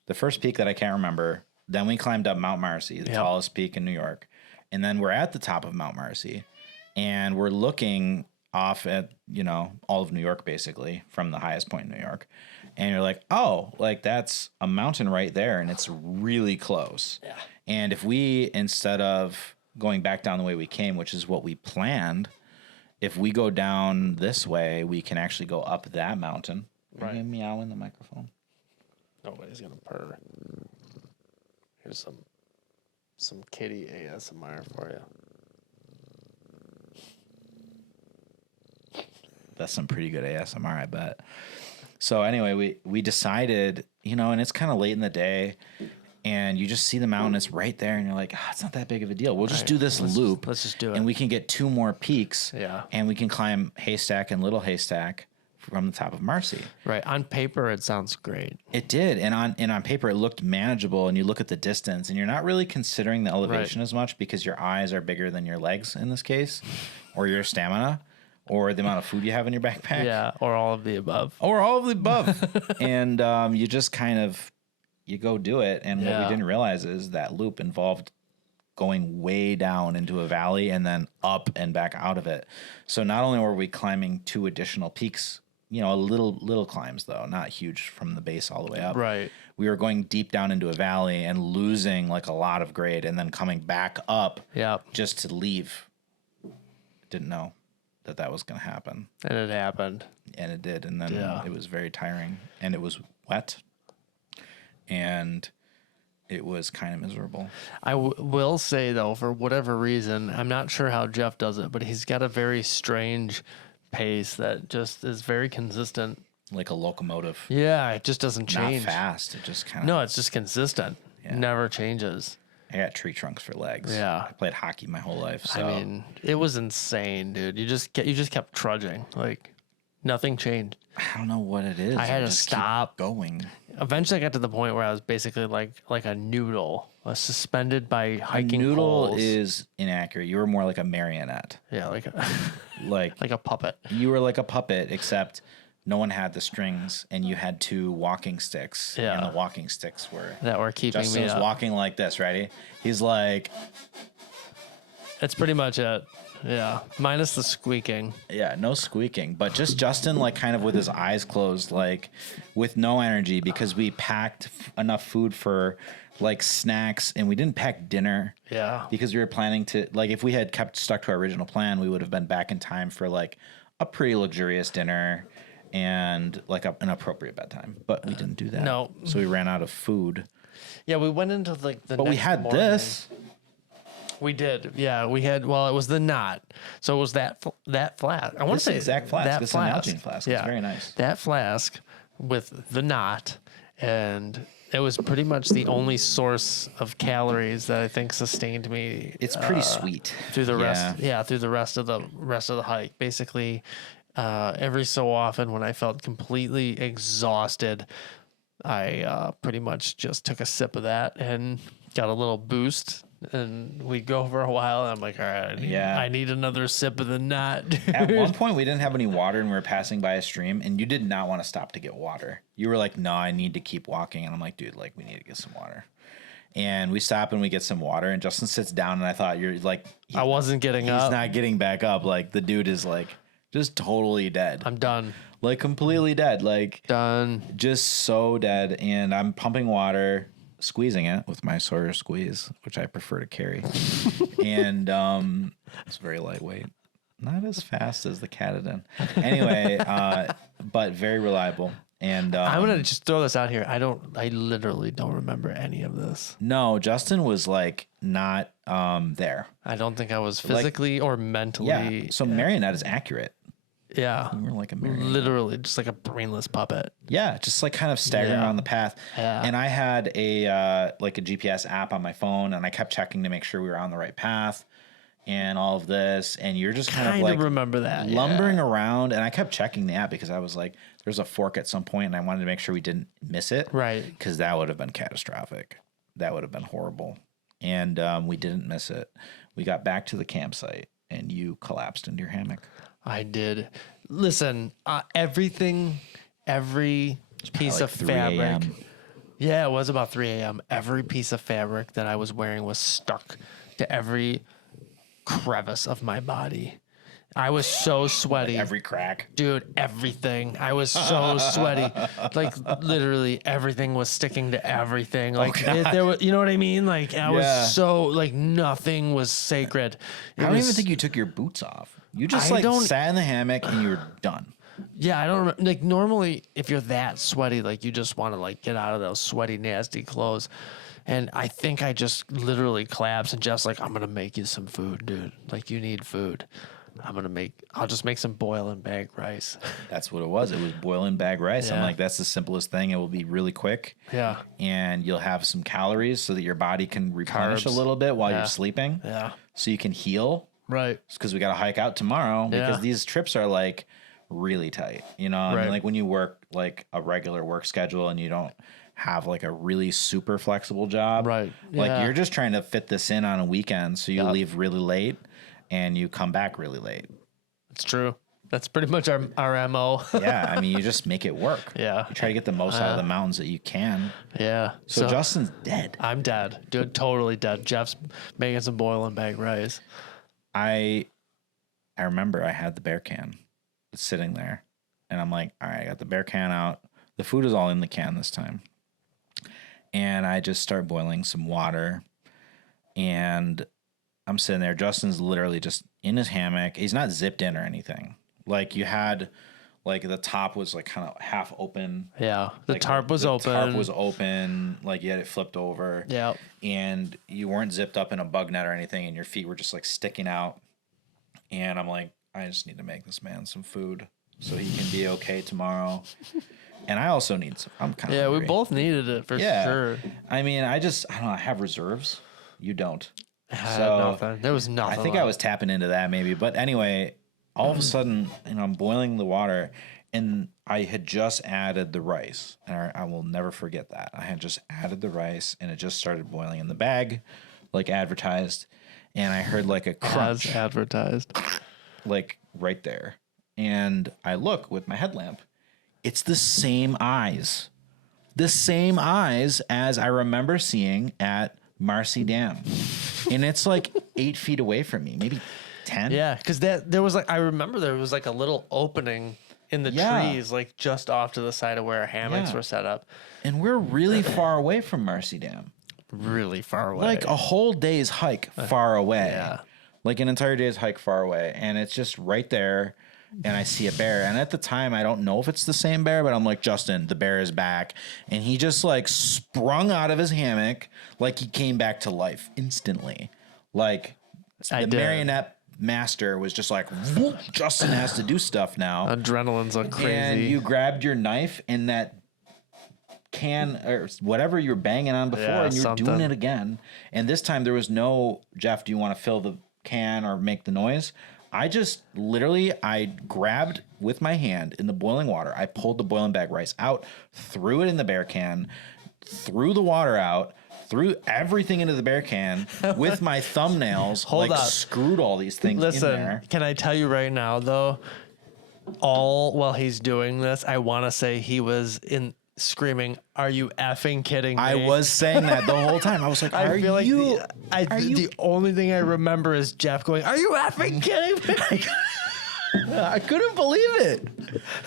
the first peak that I can't remember. Then we climbed up Mount Marcy, the tallest peak in New York. And then we're at the top of Mount Marcy, and we're looking off at, all of New York, basically, from the highest point in New York. And you're like, oh, like that's a mountain right there, and it's really close. Yeah. And if we, instead of going back down the way we came, which is what we planned, if we go down this way, we can actually go up that mountain. Are you gonna meow in the microphone? Nobody's gonna purr. Here's some kitty ASMR for you. That's some pretty good ASMR, I bet. So anyway, we decided, and it's kind of late in the day, and you just see the mountain, it's right there, and you're like, it's not that big of a deal. We'll just do this loop. Let's just do it. And we can get 2 more peaks. Yeah. And we can climb Haystack and Little Haystack from the top of Marcy. Right. On paper, it sounds great. It did. And on paper, it looked manageable, and you look at the distance, and you're not really considering the elevation as much because your eyes are bigger than your legs in this case, or your stamina. or the amount of food you have in your backpack. Yeah, or all of the above. Or all of the above. And you just kind of, you go do it. And what we didn't realize is that loop involved going way down into a valley and then up and back out of it. So not only were we climbing 2 additional peaks, you know, little climbs though, not huge from the base all the way up. Right. We were going deep down into a valley and losing like a lot of grade and then coming back up just to leave. Didn't know that was going to happen. And it happened. And it did. And then it was very tiring and it was wet and it was kind of miserable. I will say, though, for whatever reason, I'm not sure how Jeff does it, but he's got a very strange pace that just is very consistent. Like a locomotive. Yeah, it just doesn't change. Not fast. It just kind of... No, it's just consistent. Yeah. Never changes. I got tree trunks for legs. Yeah. I played hockey my whole life. So. I mean, it was insane, dude. You just kept trudging. Like, nothing changed. I don't know what it is. I had to stop going. Eventually, I got to the point where I was basically like a noodle, suspended by hiking poles. A noodle poles. is inaccurate. You were more like a marionette. Yeah, like a like a puppet. You were like a puppet, except no one had the strings, and you had 2 walking sticks. Yeah, and the walking sticks were keeping Justin me was up. walking like this, right? He's like. That's pretty much it. Yeah, minus the squeaking. Yeah, no squeaking, but just Justin, like, kind of with his eyes closed, like, with no energy, because we packed enough food for, like, snacks, and we didn't pack dinner. Yeah. Because we were planning to, like, if we had kept stuck to our original plan, we would have been back in time for, like, a pretty luxurious dinner and, like, an appropriate bedtime. But we didn't do that. No. So we ran out of food. Yeah, we went into, like, the But we had morning. this. We did. Yeah, we had, well, it was the knot. So it was that flask. I want to say exact flask. that It's flask. an Nalgene flask. Yeah. It's very nice. That flask with the knot, and it was pretty much the only source of calories that I think sustained me. It's pretty sweet. Through the rest. Yeah, through the rest of the hike. Basically, every so often when I felt completely exhausted, I pretty much just took a sip of that and got a little boost. And we'd go for a while, and I'm like, all right, I need another sip of the knot. Dude. At one point, we didn't have any water, and we were passing by a stream, and you did not want to stop to get water. You were like, no, I need to keep walking. And I'm like, dude, like, we need to get some water. And we stop and we get some water, and Justin sits down, and I thought, you're like... I wasn't getting up. He's not getting back up. Like, the dude is, like, just totally dead. I'm done. Like, completely dead. Like... Done. Just so dead, and I'm pumping water... squeezing it with my Sawyer squeeze, which I prefer to carry. And it's very lightweight. Not as fast as the Katadyn. Anyway, but very reliable. And I'm going to just throw this out here. I literally don't remember any of this. No, Justin was like not there. I don't think I was physically or mentally. Yeah. So marionette is accurate. Yeah. We were like a marionette. Literally just like a brainless puppet. Yeah. Just like kind of staggering around the path. Yeah. And I had a GPS app on my phone, and I kept checking to make sure we were on the right path and all of this. And you're just kind of like remember that. Lumbering around. And I kept checking the app because I was like, there's a fork at some point, and I wanted to make sure we didn't miss it. Right. Because that would have been catastrophic. That would have been horrible. And we didn't miss it. We got back to the campsite, and you collapsed into your hammock. I did. Listen, every piece of fabric. Yeah, it was about 3 a.m. Every piece of fabric that I was wearing was stuck to every crevice of my body. I was so sweaty. Like every crack. Dude, everything. I was so sweaty. Like literally everything was sticking to everything. Like there was, you know what I mean? Like I was so like nothing was sacred. I don't even think you took your boots off. You just sat in the hammock and you were done. Yeah, I don't remember. Like normally if you're that sweaty, like you just want to like get out of those sweaty, nasty clothes. And I think I just literally collapsed and just like, I'm going to make you some food, dude. Like you need food. I'll just make some boil and bag rice. That's what it was. It was boil and bag rice. Yeah. I'm like, that's the simplest thing. It will be really quick. Yeah. And you'll have some calories so that your body can replenish a little bit while you're sleeping. Yeah. So you can heal. Right. Because we got to hike out tomorrow because these trips are like really tight. You know, I mean, like when you work like a regular work schedule and you don't have like a really super flexible job. Right. Like you're just trying to fit this in on a weekend. So you leave really late and you come back really late. It's true. That's pretty much our MO. Yeah, I mean, you just make it work. Yeah. You try to get the most out of the mountains that you can. Yeah. So Justin's dead. I'm dead. Dude, totally dead. Jeff's making some boiling bag rice. I remember I had the bear can sitting there, and I'm like, all right, I got the bear can out. The food is all in the can this time. And I just start boiling some water, and I'm sitting there. Justin's literally just in his hammock. He's not zipped in or anything. Like, you had, like, the top was like kind of half open. Yeah. The Like, tarp was open. The tarp was open. Like, you had it flipped over. Yeah. And you weren't zipped up in a bug net or anything, and your feet were just like sticking out. And I'm like, I just need to make this man some food so he can be okay tomorrow. And I also need some. I'm kind of hungry. We both needed it for sure. I mean, I don't know. I have reserves. You don't. Nothing. There was nothing. I think I was tapping into that maybe. But anyway, all of a sudden, I'm boiling the water, and I had just added the rice. And I will never forget that. I had just added the rice, and it just started boiling in the bag, like advertised. And I heard like a crunch. As advertised. Like right there. And I look with my headlamp. It's the same eyes. The same eyes as I remember seeing at Marcy Dam. And it's like 8 feet away from me, maybe 10. Yeah, because there was like, I remember there was like a little opening in the trees, like just off to the side of where our hammocks were set up. And we're really far away from Marcy Dam. Really far away. Like a whole day's hike far away. Yeah. Like an entire day's hike far away. And it's just right there. And I see a bear. And at the time, I don't know if it's the same bear, but I'm like, Justin, the bear is back. And he just like sprung out of his hammock like he came back to life instantly. Like the marionette master was just like, whoop, Justin has to do stuff now. Adrenaline's like crazy. And you grabbed your knife and that can or whatever you were banging on before, and you're doing it again. And this time there was no, Jeff, do you want to fill the can or make the noise? I just literally, I grabbed with my hand in the boiling water. I pulled the boiling bag rice out, threw it in the bear can, threw the water out, threw everything into the bear can with my thumbnails, screwed all these things in there. Can I tell you right now, though, all while he's doing this, I want to say he was screaming, "Are you effing kidding me?" I was saying that the whole time. I was like, the only thing I remember is Jeff going, "Are you effing kidding me?" I couldn't believe it.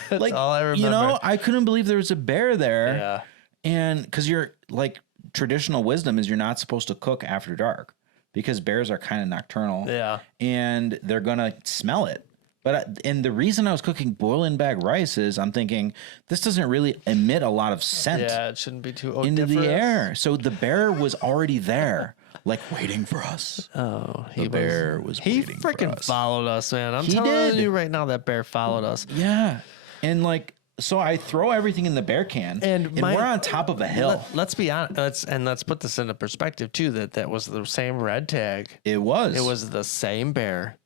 That's like, all I remember. You know, I couldn't believe there was a bear there. Yeah. And because you're like, traditional wisdom is you're not supposed to cook after dark because bears are kind of nocturnal. Yeah. And they're going to smell it. But and the reason I was cooking boiling bag rice is I'm thinking this doesn't really emit a lot of scent. Yeah, it shouldn't be too into the air. So the bear was already there, like waiting for us. Oh, the bear was waiting for us. He freaking followed us, man. I'm telling you right now, that bear followed us. Yeah, and like. So I throw everything in the bear can, and we're on top of a hill. Let's be honest, let's put this into perspective too. That was the same red tag. It was the same bear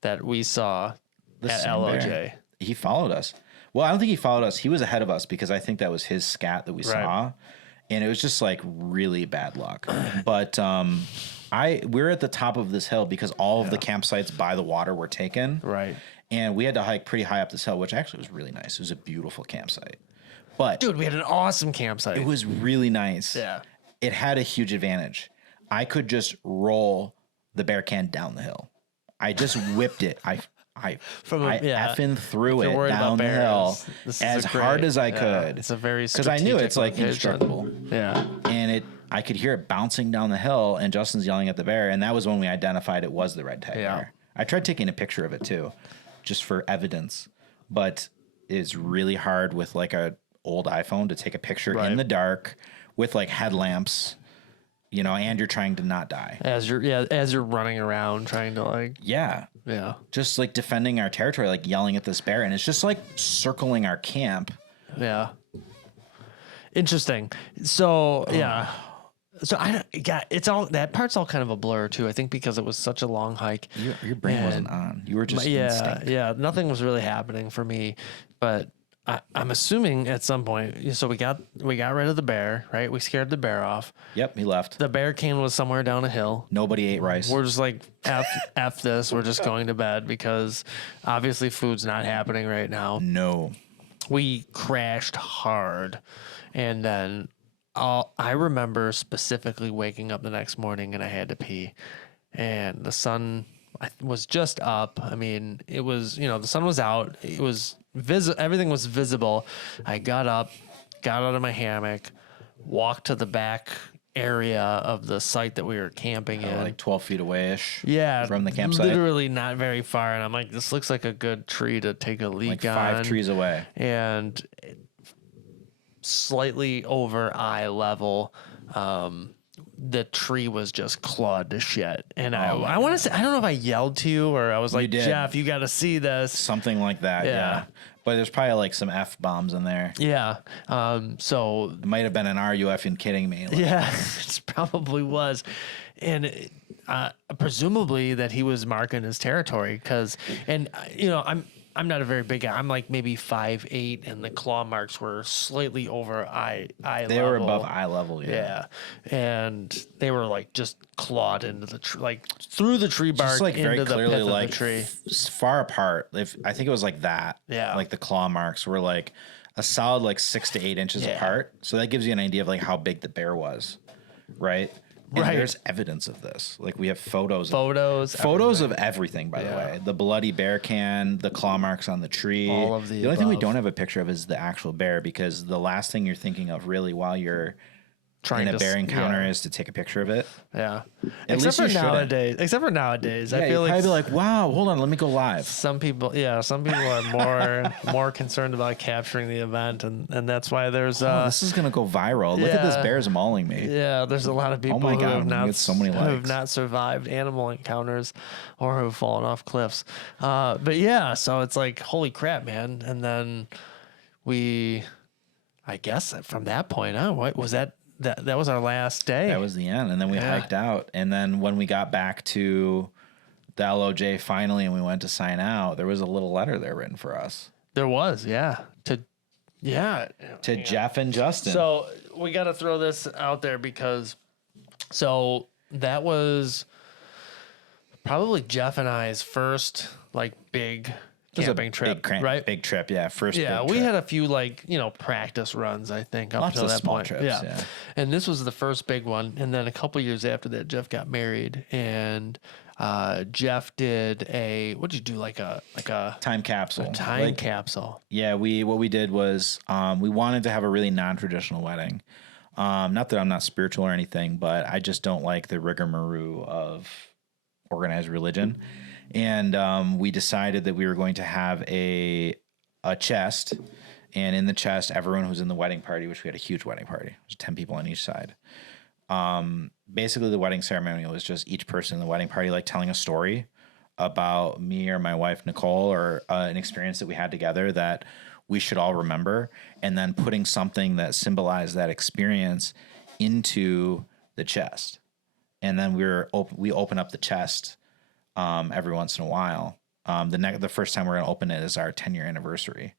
that we saw at LOJ. Bear. He followed us. Well, I don't think he followed us. He was ahead of us because I think that was his scat that we saw, and it was just like really bad luck. But we're at the top of this hill because all of the campsites by the water were taken. Right. And we had to hike pretty high up this hill, which actually was really nice. It was a beautiful campsite. But dude, we had an awesome campsite. It was really nice. Yeah. It had a huge advantage. I could just roll the bear can down the hill. I just whipped it. I effing threw it down the hill as hard as I could. It's a very because I knew it's like indestructible. Yeah. And I could hear it bouncing down the hill, and Justin's yelling at the bear, and that was when we identified it was the red tag bear. I tried taking a picture of it too, just for evidence, but it's really hard with like a old iPhone to take a picture in the dark with like headlamps, you know, and you're trying to not die as you're running around trying to like just like defending our territory, like yelling at this bear, and it's just like circling our camp. Yeah. Interesting. So So it's all that part's all kind of a blur too. I think because it was such a long hike. Your brain wasn't on. You were just instinct. Yeah. Nothing was really happening for me, but I'm assuming at some point. So we got rid of the bear, right? We scared the bear off. Yep, he left. The bear can was somewhere down a hill. Nobody ate rice. We're just like f this. We're just going to bed because obviously food's not happening right now. No. We crashed hard, and then I remember specifically waking up the next morning and I had to pee, and the sun was just up. I mean, it was, the sun was out. It was everything was visible. I got up, got out of my hammock, walked to the back area of the site that we were camping in. Like 12 feet away-ish from the campsite. Literally not very far. And I'm like, this looks like a good tree to take a leak on. Like 5 trees away. And slightly over eye level, the tree was just clawed to shit. And I want to say, I don't know if I yelled to you or I was like, Jeff, you got to see this. Something like that, yeah. But there's probably like some F-bombs in there. Yeah. So it might have been an RUF and kidding me. Like, yeah, it probably was. And presumably that he was marking his territory because, I'm not a very big guy. I'm like maybe 5'8", and the claw marks were slightly over eye level. They were above eye level, yeah. And they were like just clawed into the tree, like through the tree bark, just like into very the clearly pith like of the tree. Far apart. I think it was like that. Yeah. Like the claw marks were like a solid like 6 to 8 inches apart. So that gives you an idea of like how big the bear was, right? And there's evidence of this. Like we have photos of everything, by the way. The bloody bear can, the claw marks on the tree. All of the only thing we don't have a picture of is the actual bear, because the last thing you're thinking of really while you're in a bear encounter is to take a picture of it. Yeah. Except for nowadays, I feel like you'd probably be like, wow, hold on, let me go live. Some people are more concerned about capturing the event, and that's why there's this is gonna go viral. Look at this bear's mauling me. Yeah, there's a lot of people who have have not survived animal encounters or who've fallen off cliffs. But yeah, so it's like, holy crap, man. And then I guess from that point on, what was that? That was our last day. That was the end. And then we hiked out. And then when we got back to the LOJ finally and we went to sign out, there was a little letter there written for us. There was, To Jeff and Justin. So we got to throw this out there because that was probably Jeff and I's first like big camping trip, right? Big trip, yeah. First, yeah. We had a few practice runs, I think, up to that small point. Trips, yeah, and this was the first big one. And then a couple years after that, Jeff got married, and Jeff did what did you do? Like a time capsule. A time capsule. Yeah, what we did was we wanted to have a really non-traditional wedding. Not that I'm not spiritual or anything, but I just don't like the rigmarole of organized religion. And we decided that we were going to have a chest, and in the chest, everyone who's in the wedding party, which we had a huge wedding party, it was 10 people on each side. Basically, the wedding ceremony was just each person in the wedding party like telling a story about me or my wife Nicole, or an experience that we had together that we should all remember, and then putting something that symbolized that experience into the chest. And then we open up the chest every once in a while. The first time we're going to open it is our 10-year anniversary.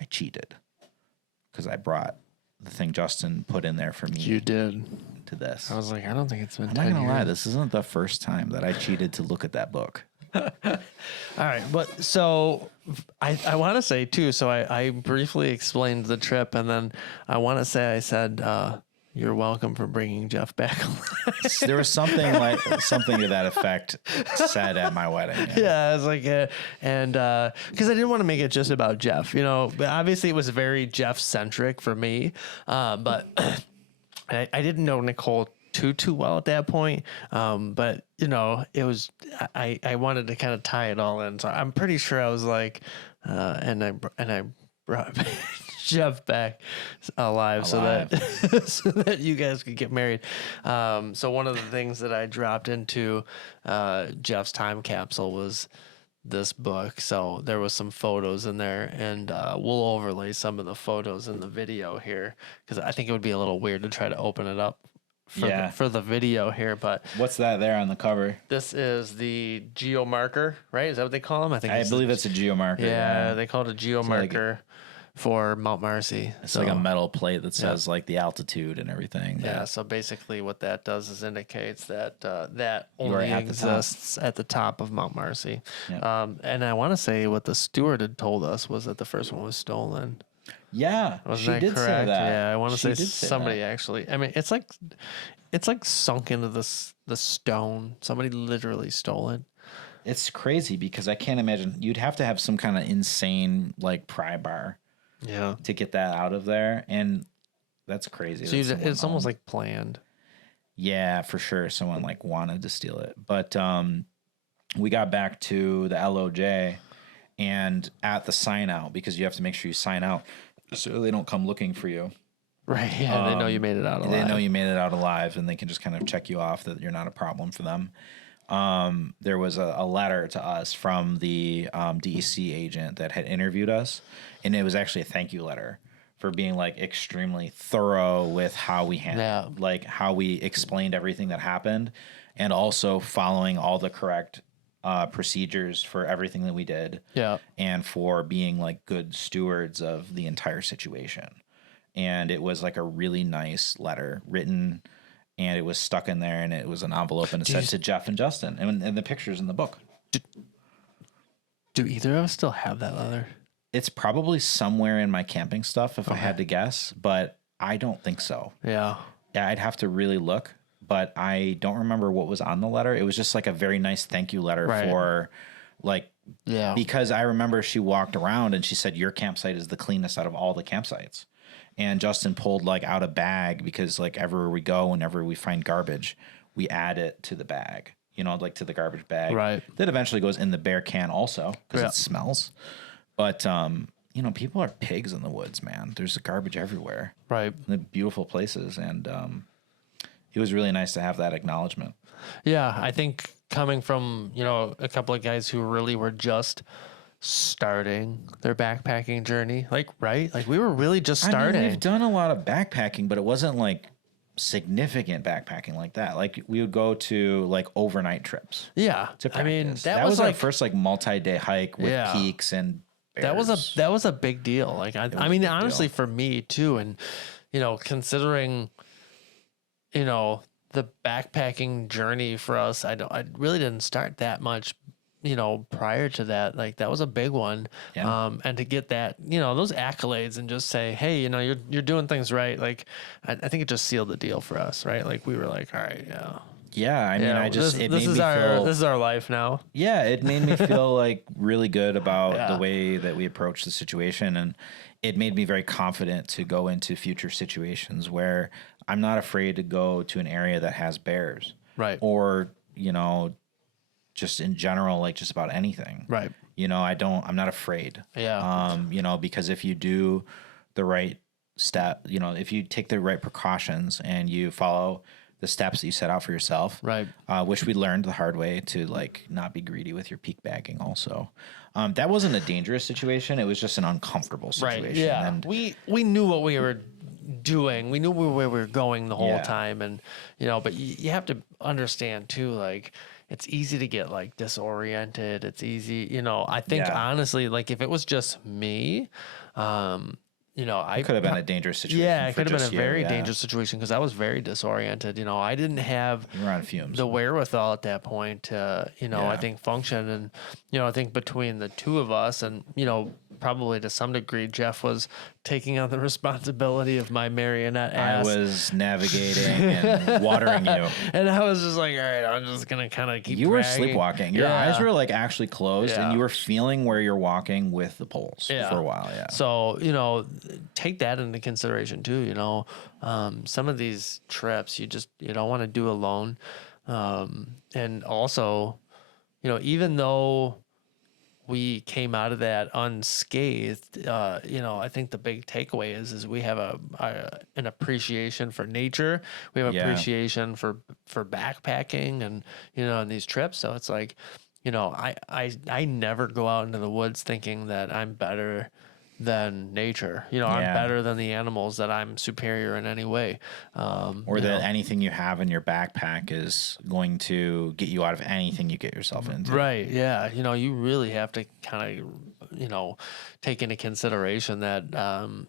I cheated because I brought the thing Justin put in there for me. You did. To this. I was like, I don't think it's been 10 years. I'm not going to lie. years. This isn't the first time that I cheated to look at that book. All right. But so I want to say too, so I briefly explained the trip, and then I want to say I said, you're welcome for bringing Jeff back. There was something to that effect said at my wedding. Yeah, I was like, and because I didn't want to make it just about Jeff, But obviously, it was very Jeff centric for me. But I didn't know Nicole too well at that point. But it was I wanted to kind of tie it all in. So I'm pretty sure I was like, and I brought Jeff back alive. So that you guys could get married. So one of the things that I dropped into Jeff's time capsule was this book. So there was some photos in there, and we'll overlay some of the photos in the video here, because I think it would be a little weird to try to open it up for the video here. But what's that there on the cover? This is the geomarker, right? Is that what they call them? I believe it's a geomarker. Yeah, they call it a geomarker. for Mount Marcy. It's like a metal plate that says like the altitude and everything. Yeah, so basically what that does is indicates that that You are only at the top. exists at the top of Mount Marcy. Yeah. And I want to say what the steward had told us was that the first one was stolen. Yeah, Wasn't she that did correct? say that. Yeah, I want to She say did say somebody that. actually. I mean, it's like sunk into the stone. Somebody literally stole it. It's crazy because I can't imagine you'd have to have some kind of insane like pry bar Yeah. to get that out of there, and that's crazy. So that someone it's almost owned- like planned. yeah, for sure, someone like wanted to steal it. But we got back to the LOJ and at the sign out because you have to make sure you sign out so they don't come looking for you. Right. Yeah. They know you made it out alive. They know you made it out alive, and they can just kind of check you off that you're not a problem for them. There was a letter to us from the DEC agent that had interviewed us, and it was actually a thank you letter for being like extremely thorough with how we handled, like how we explained everything that happened, and also following all the correct procedures for everything that we did. Yeah. And for being like good stewards of the entire situation. And it was like a really nice letter written, and it was stuck in there, and it was an envelope, and it said to Jeff and Justin, and the pictures in the book. Do either of us still have that leather? It's probably somewhere in my camping stuff if I had to guess, but I don't think so. Yeah. Yeah, I'd have to really look, but I don't remember what was on the letter. It was just like a very nice thank you letter for like, Yeah. because I remember she walked around and she said, your campsite is the cleanest out of all the campsites. And Justin pulled like out a bag because like everywhere we go, whenever we find garbage, we add it to the bag, you know, like to the garbage bag. Right. That eventually goes in the bear can also because Yeah. it smells. But, you know, people are pigs in the woods, man. There's garbage everywhere. Right. The beautiful places. And it was really nice to have that acknowledgement. Yeah. I think coming from, you know, a couple of guys who really were just starting their backpacking journey, like, right? Like we were really just starting. I mean, we've done a lot of backpacking, but it wasn't like significant backpacking like that. Like we would go to like overnight trips. Yeah. To I mean, practice. that was our like first like multi-day hike with Yeah. peaks and bears. that was a big deal. Like I mean, honestly, for me too, and you know, considering, you know, the backpacking journey for us, I really didn't start that much, you know, prior to that. Like that was a big one. Yeah. And to get that, you know, those accolades and just say, hey, you know, you're doing things right. Like I think it just sealed the deal for us, right? Like we were like, all right, yeah. Yeah, I mean, Yeah, I just it this made is me our feel. this is our life now. Yeah, it made me feel like really good about Yeah. the way that we approached the situation, and it made me very confident to go into future situations where I'm not afraid to go to an area that has bears, Right. or you know, just in general, like just about anything, Right. You know, I'm not afraid. Yeah. You know, because if you do the right step, you know, if you take the right precautions and you follow the steps that you set out for yourself, Right. Which we learned the hard way to like not be greedy with your peak bagging also. That wasn't a dangerous situation. It was just an uncomfortable situation. Right. Yeah. And We knew what we were doing. We knew where we were going the whole Yeah. time, and you know, but you have to understand too, like it's easy to get like disoriented. It's easy, you know. I think Yeah. honestly, like if it was just me, you know, I it could have been a dangerous situation. Yeah, it for could have been just a you, very yeah. dangerous situation because I was very disoriented. You know, I didn't have You were on fumes. the wherewithal at that point to, you know, I Yeah. think function. And, you know, I think between the two of us and, you know, probably to some degree, Jeff was taking on the responsibility of my marionette I ass. was navigating and watering you. And I was just like, all right, I'm just going to kind of keep You were dragging. sleepwalking. Your Yeah. eyes were like actually closed, Yeah. and you were feeling where you're walking with the poles Yeah. for a while. Yeah. So, you know, take that into consideration too. You know, some of these trips you don't want to do alone. And also, you know, even though we came out of that unscathed, you know, I think the big takeaway is we have an appreciation for nature. We have Yeah. appreciation for backpacking and, you know, and these trips. So it's like, you know, I never go out into the woods thinking that I'm better than nature. You know, I'm Yeah. better than the animals, that I'm superior in any way. Or you that know. anything you have in your backpack is going to get you out of anything you get yourself into. Right. Yeah. You know, you really have to kind of take into consideration that,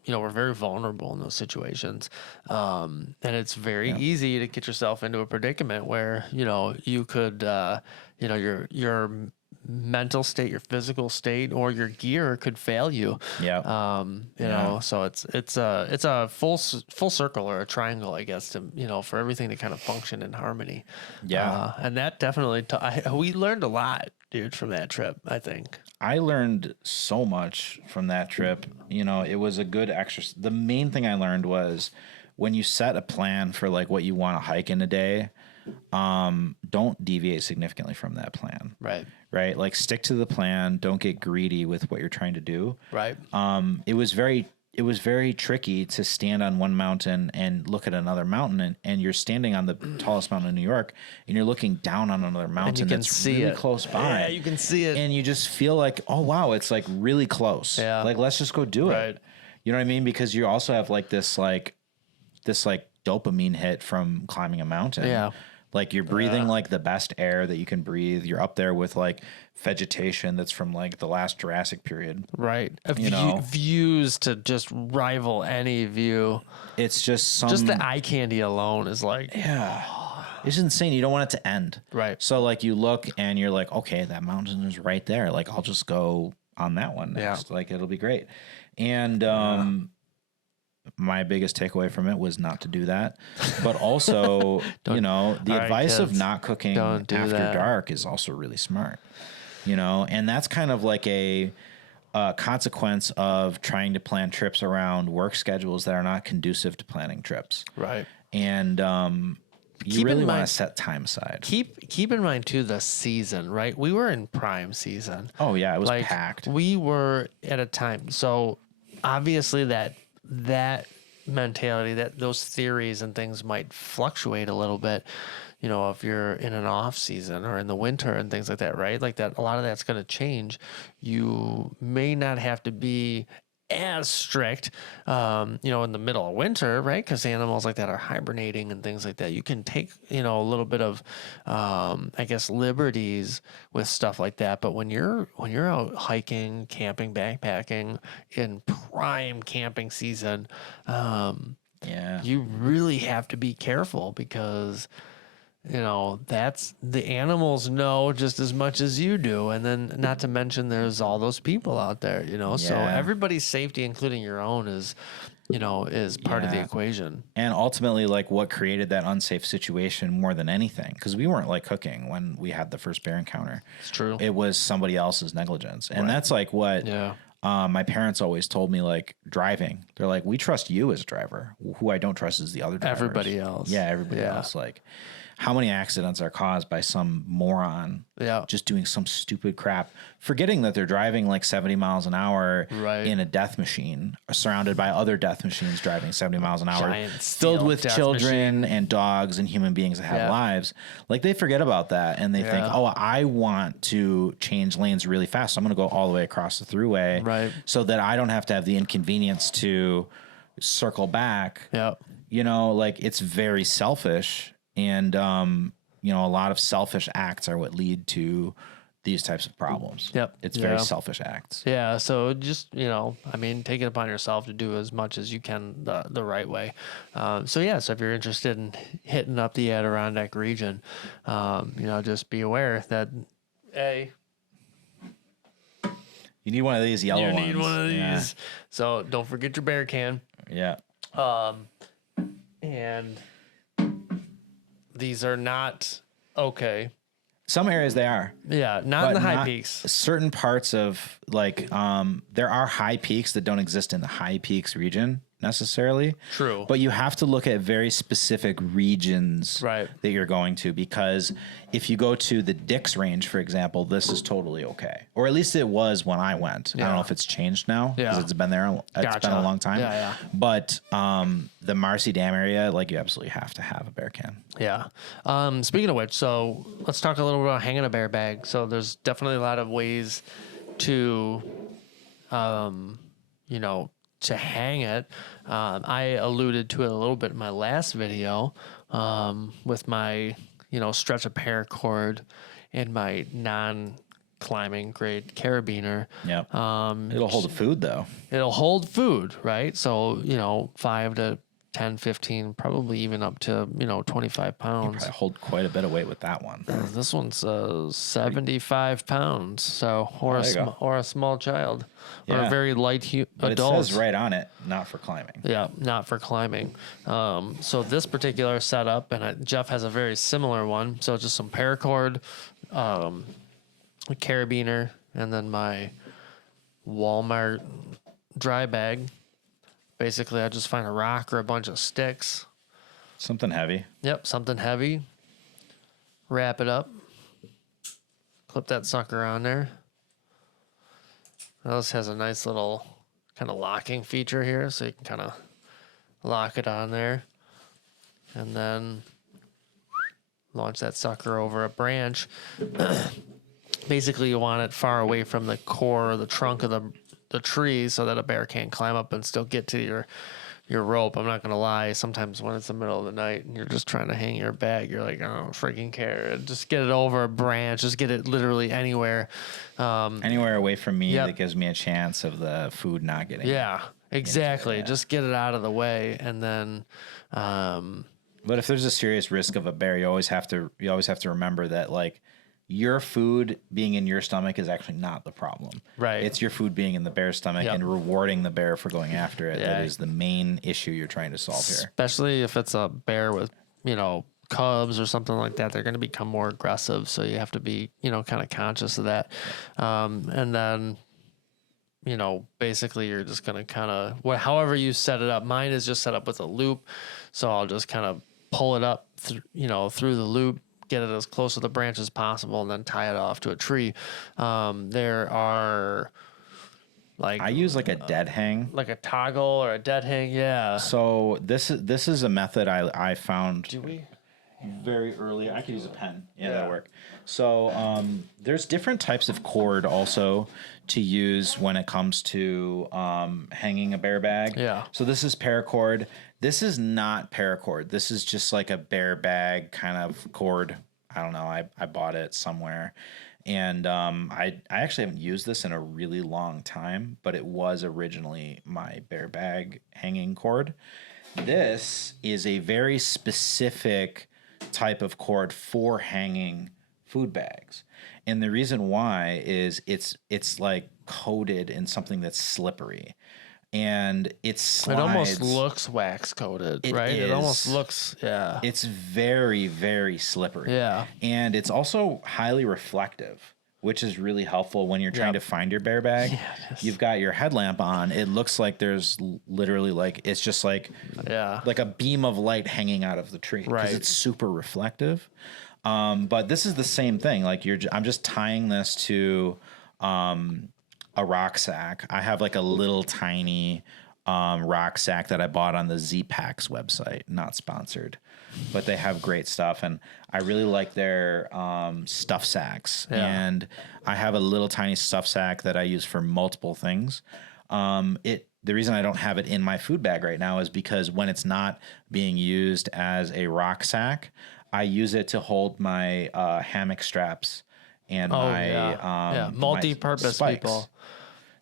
we're very vulnerable in those situations. And it's very easy to get yourself into a predicament where, you could, your mental state, your physical state, or your gear could fail you. Yeah. So it's a full circle or a triangle, I guess, to, for everything to kind of function in harmony. Yeah. And that definitely, we learned a lot, dude, from that trip, I think. I learned so much from that trip. It was a good exercise. The main thing I learned was when you set a plan for like what you want to hike in a day, don't deviate significantly from that plan. Right. Like stick to the plan. Don't get greedy with what you're trying to do. Right. It was very tricky to stand on one mountain and look at another mountain, and you're standing on the tallest mountain in New York, and you're looking down on another mountain that's really close by. Yeah, you can see it. And you just feel like, oh wow, it's like really close. Yeah. Like let's just go do it. You know what I mean? Because you also have like this dopamine hit from climbing a mountain. Yeah. Like you're breathing like the best air that you can breathe. You're up there with like vegetation that's from like the last Jurassic period. Right. Views to just rival any view. It's just the eye candy alone is like, it's insane. You don't want it to end. Right. So like you look and you're like, okay, that mountain is right there. Like I'll just go on that one next. Like it'll be great. And, my biggest takeaway from it was not to do that, but also, the advice of not cooking after dark is also really smart, and that's kind of like a consequence of trying to plan trips around work schedules that are not conducive to planning trips. Right. And, you really want to set time aside. Keep in mind too the season, right? We were in prime season. Oh yeah, it was packed. We were at a time, so obviously that mentality, that those theories and things might fluctuate a little bit, if you're in an off season or in the winter and things like that, right? Like that, a lot of that's going to change. You may not have to be as strict, in the middle of winter, right? Because animals like that are hibernating and things like that. You can take, a little bit of, liberties with stuff like that. But when you're out hiking, camping, backpacking in prime camping season, you really have to be careful because that's the animals know just as much as you do. And then not to mention there's all those people out there, so everybody's safety, including your own, is part of the equation. And ultimately, like what created that unsafe situation more than anything, because we weren't like cooking when we had the first bear encounter. It's true. It was somebody else's negligence. And that's like what my parents always told me, like driving. They're like, we trust you as a driver. Who I don't trust is the other drivers. Everybody else. Yeah, everybody else. Like, how many accidents are caused by some moron just doing some stupid crap, forgetting that they're driving like 70 miles an hour in a death machine, surrounded by other death machines driving 70 miles an hour, filled with children and dogs and human beings that have lives. Like they forget about that and they think, oh, I want to change lanes really fast, so I'm going to go all the way across the throughway so that I don't have to have the inconvenience to circle back. Like it's very selfish. And, a lot of selfish acts are what lead to these types of problems. It's very selfish acts. Yeah. So just, take it upon yourself to do as much as you can the right way. So if you're interested in hitting up the Adirondack region, just be aware that, you need one of these yellow ones. You need one of these. So don't forget your bear can. And these are not okay. Some areas they are. Yeah, not in the high peaks. Certain parts of there are high peaks that don't exist in the high peaks region necessarily. True. But you have to look at very specific regions that you're going to, because if you go to the Dix Range, for example, this is totally okay. Or at least it was when I went. I don't know if it's changed now because it's been there. It's been a long time. But the Marcy Dam area, like you absolutely have to have a bear can. Speaking of which, so let's talk a little bit about hanging a bear bag. So there's definitely a lot of ways to, to hang it. I alluded to it a little bit in my last video with my, stretch a paracord and my climbing grade carabiner. Yep. It'll hold the food though. It'll hold food, right? So, 5 to 10, 15, probably even up to, 25 pounds. Probably hold quite a bit of weight with that one. This one's 75 pounds. So, or a small child, or a very light But adult. it says right on it, not for climbing. Yeah, not for climbing. So this particular setup, and Jeff has a very similar one. So just some paracord, a carabiner, and then my Walmart dry bag. Basically, I just find a rock or a bunch of sticks. Something heavy. Yep, something heavy. Wrap it up. Clip that sucker on there. Now this has a nice little kind of locking feature here, so you can kind of lock it on there. And then launch that sucker over a branch. Basically, you want it far away from the core or the trunk of the tree so that a bear can't climb up and still get to your rope. I'm not going to lie. Sometimes when it's the middle of the night and you're just trying to hang your bag, you're like, I don't freaking care. Just get it over a branch. Just get it literally anywhere. Anywhere away from me that gives me a chance of the food not getting. Yeah, exactly. Just get it out of the way. And then, but if there's a serious risk of a bear, you always have to remember that, like, your food being in your stomach is actually not the problem. Right. It's your food being in the bear's stomach and rewarding the bear for going after it. That is the main issue you're trying to solve here. Especially if it's a bear with, cubs or something like that, they're going to become more aggressive. So you have to be, kind of conscious of that. And then, basically you're just going to kind of, however you set it up. Mine is just set up with a loop. So I'll just kind of pull it up, through the loop, get it as close to the branch as possible, and then tie it off to a tree. There are I use like a dead hang, like a toggle or a dead hang. Yeah. So this is a method I found. Do we? Very early. I could use a pen. Yeah, that'll work. So there's different types of cord also to use when it comes to hanging a bear bag. Yeah. So this is paracord. This is not paracord. This is just like a bear bag kind of cord. I don't know. I bought it somewhere. And I actually haven't used this in a really long time, but it was originally my bear bag hanging cord. This is a very specific type of cord for hanging food bags. And the reason why is it's like coated in something that's slippery. And it slides. It almost looks wax coated, right? It almost looks, yeah. It's very, very slippery. Yeah. And it's also highly reflective, which is really helpful when you're trying to find your bear bag. Yeah, you've got your headlamp on. It looks like there's literally it's just like a beam of light hanging out of the tree because it's super reflective. But this is the same thing. Like I'm just tying this to a rock sack. I have like a little tiny rock sack that I bought on the Z-Packs website, not sponsored, but they have great stuff. And I really like their stuff sacks. Yeah. And I have a little tiny stuff sack that I use for multiple things. The reason I don't have it in my food bag right now is because when it's not being used as a rock sack, I use it to hold my hammock straps and multi-purpose people.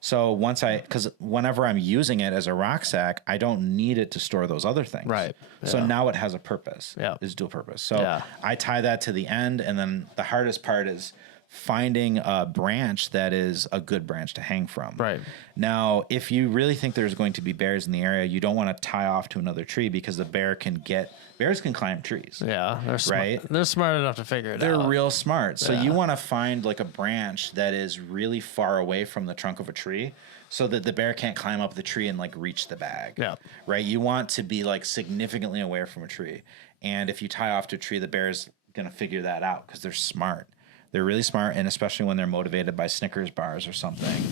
So because whenever I'm using it as a rock sack, I don't need it to store those other things. Right. Yeah. So now it has a purpose. Yeah. Is dual purpose. So I tie that to the end, and then the hardest part is finding a branch that is a good branch to hang from. Right. Now, if you really think there's going to be bears in the area, you don't want to tie off to another tree because bears can climb trees. Yeah. They're smart enough to figure it out. They're real smart. So you want to find like a branch that is really far away from the trunk of a tree so that the bear can't climb up the tree and like reach the bag. Yeah. Right. You want to be like significantly away from a tree. And if you tie off to a tree, the bear's going to figure that out because they're smart. They're really smart, and especially when they're motivated by Snickers bars or something,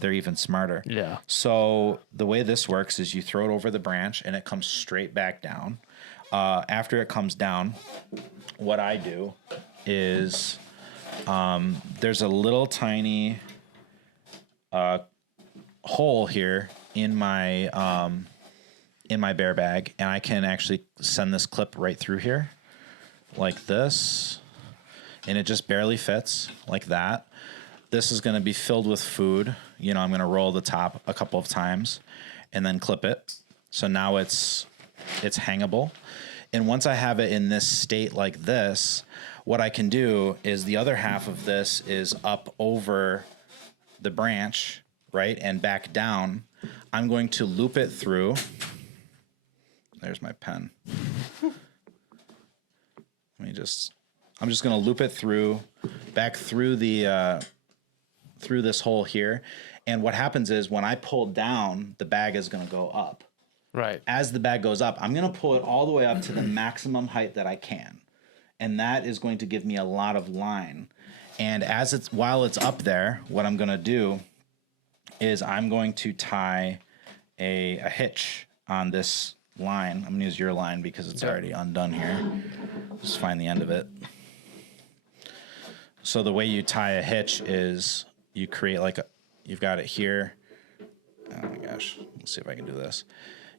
they're even smarter. Yeah. So the way this works is you throw it over the branch, and it comes straight back down. After it comes down, what I do is there's a little tiny hole here in my bear bag, and I can actually send this clip right through here like this. And it just barely fits like that. this is going to be filled with food. You know, I'm going to roll the top a couple of times and then clip it. So now it's hangable. And once I have it in this state like this, what I can do is the other half of this is up over the branch, right? And back down. I'm going to loop it through. There's my pen. I'm just going to loop it through, back through the, through this hole here. And what happens is when I pull down, the bag is going to go up. Right. As the bag goes up, I'm going to pull it all the way up to the maximum height that I can. And that is going to give me a lot of line. And while it's up there, what I'm going to do is I'm going to tie a hitch on this line. I'm going to use your line because it's already undone here. Just find the end of it. So the way you tie a hitch is you create you've got it here. Oh my gosh. Let's see if I can do this.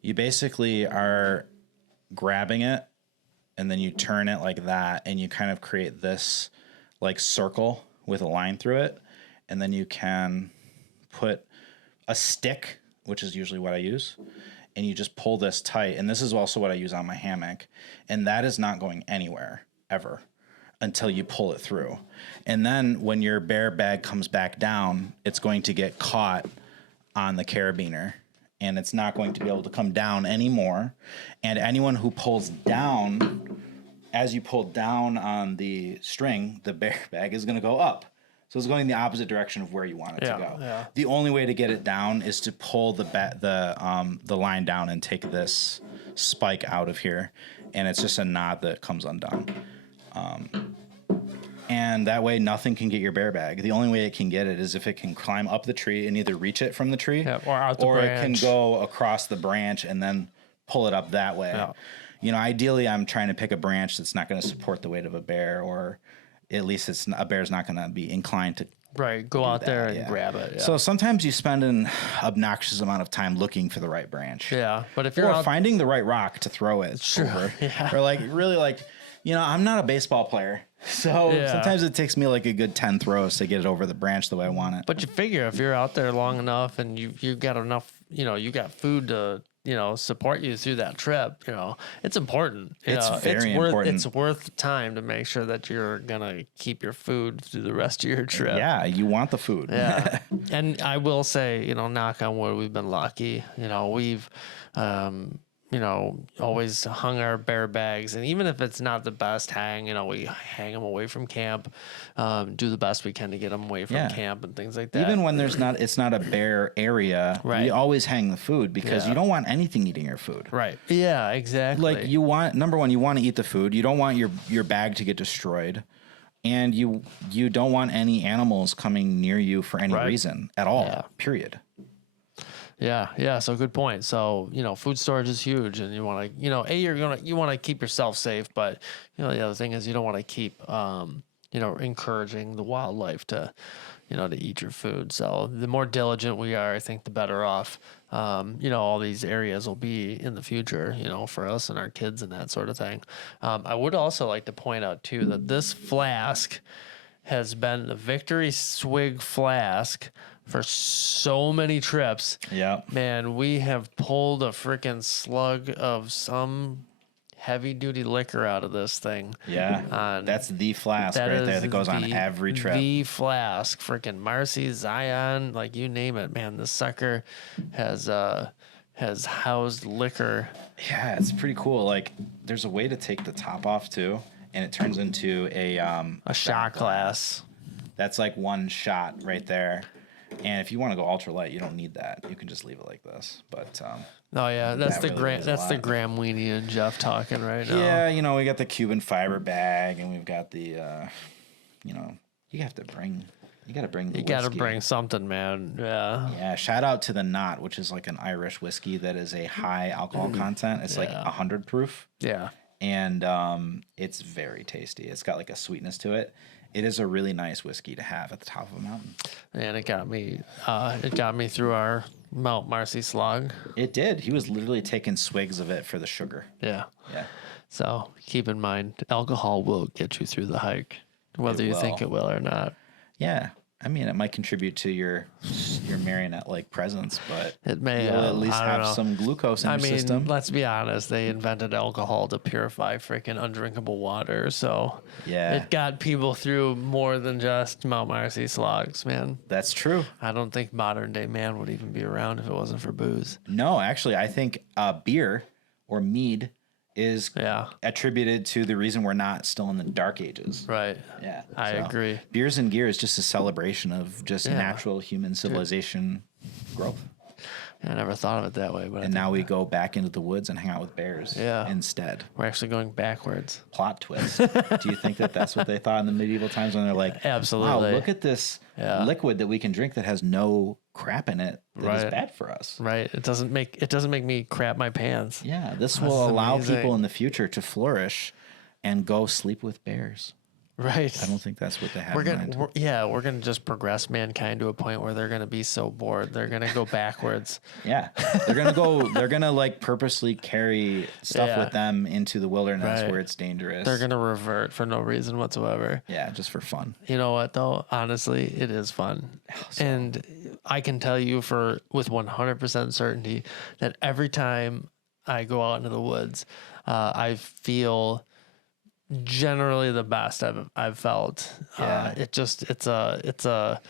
You basically are grabbing it and then you turn it like that and you kind of create this like circle with a line through it. And then you can put a stick, which is usually what I use, and you just pull this tight. And this is also what I use on my hammock. And that is not going anywhere ever until you pull it through. And then when your bear bag comes back down, it's going to get caught on the carabiner and it's not going to be able to come down anymore. And anyone who pulls down, as you pull down on the string, the bear bag is going to go up. So it's going the opposite direction of where you want it to go. Yeah. The only way to get it down is to pull the line down and take this spike out of here, and it's just a knot that comes undone. And that way, nothing can get your bear bag. The only way it can get it is if it can climb up the tree and either reach it from the tree, or out the branch. It can go across the branch and then pull it up that way. Yeah. You know, ideally, I'm trying to pick a branch that's not going to support the weight of a bear, or at least a bear's not going to be inclined to go out there and grab it. Yeah. So sometimes you spend an obnoxious amount of time looking for the right branch. Yeah, but if you're finding the right rock to throw it over, or really I'm not a baseball player, so sometimes it takes me like a good 10 throws to get it over the branch the way I want it. But you figure if you're out there long enough and you've got enough, you got food to support you through that trip, it's important. It's very important. It's worth time to make sure that you're going to keep your food through the rest of your trip. Yeah, you want the food. Yeah. And I will say, knock on wood, we've been lucky. We've, always hung our bear bags. And even if it's not the best hang, we hang them away from camp, do the best we can to get them away from camp and things like that. Even when it's not a bear area, we always hang the food because you don't want anything eating your food. Right. Yeah, exactly. Like number one, you want to eat the food. You don't want your bag to get destroyed. And you don't want any animals coming near you for any reason at all, period. Yeah. So good point. So, food storage is huge and you want to, you want to keep yourself safe, but the other thing is you don't want to keep, encouraging the wildlife to eat your food. So the more diligent we are, I think the better off, all these areas will be in the future, for us and our kids and that sort of thing. I would also like to point out too, that this flask has been the Victory Swig flask for so many trips. Yeah. Man, we have pulled a freaking slug of some heavy duty liquor out of this thing. Yeah. That's the flask right there that goes on every trip. The flask, freaking Marcy, Zion, like you name it, man. This sucker has housed liquor. Yeah, it's pretty cool. Like there's a way to take the top off too, and it turns into a shot glass. That's like one shot right there. And if you want to go ultralight, you don't need that. You can just leave it like this. But that's the Graham Weenie and Jeff talking right now. Yeah, we got the Cuban fiber bag, and we've got the you got to bring something, man. Yeah. Shout out to the Knot, which is like an Irish whiskey that is a high alcohol content. It's like 100 proof. Yeah. And it's very tasty. It's got like a sweetness to it. It is a really nice whiskey to have at the top of a mountain. And it got me through our Mount Marcy slog. It did. He was literally taking swigs of it for the sugar. Yeah. So keep in mind, alcohol will get you through the hike, whether you think it will or not. Yeah. I mean, it might contribute to your marionette-like presence, but It may you'll at least I don't have know. some glucose in I your mean, system. let's be honest. They invented alcohol to purify freaking undrinkable water. So Yeah. it got people through more than just Mount Marcy slogs, man. That's true. I don't think modern day man would even be around if it wasn't for booze. No, actually, I think beer or mead is Yeah. attributed to the reason we're not still in the dark ages. Right. Yeah. I agree. Beers and gear is just a celebration of just natural human civilization growth. I never thought of it that way, but And now we go back into the woods and hang out with bears instead. we're actually going backwards. Plot twist. Do you think that that's what they thought in the medieval times when they're like, Absolutely. wow, look at this liquid that we can drink that has no crap in it that is bad for us. Right. It doesn't make me crap my pants. Yeah, this will allow amazing. people in the future to flourish and go sleep with bears. Right. I don't think that's what they had We're in gonna mind. we're gonna just progress mankind to a point where they're gonna be so bored they're gonna go backwards. Yeah, they're gonna like purposely carry stuff with them into the wilderness where it's dangerous. They're gonna revert for no reason whatsoever. Yeah, just for fun. You know what though? Honestly, it is fun, and I can tell you with 100% certainty that every time I go out into the woods, I feel generally the best I've felt. Yeah. It's a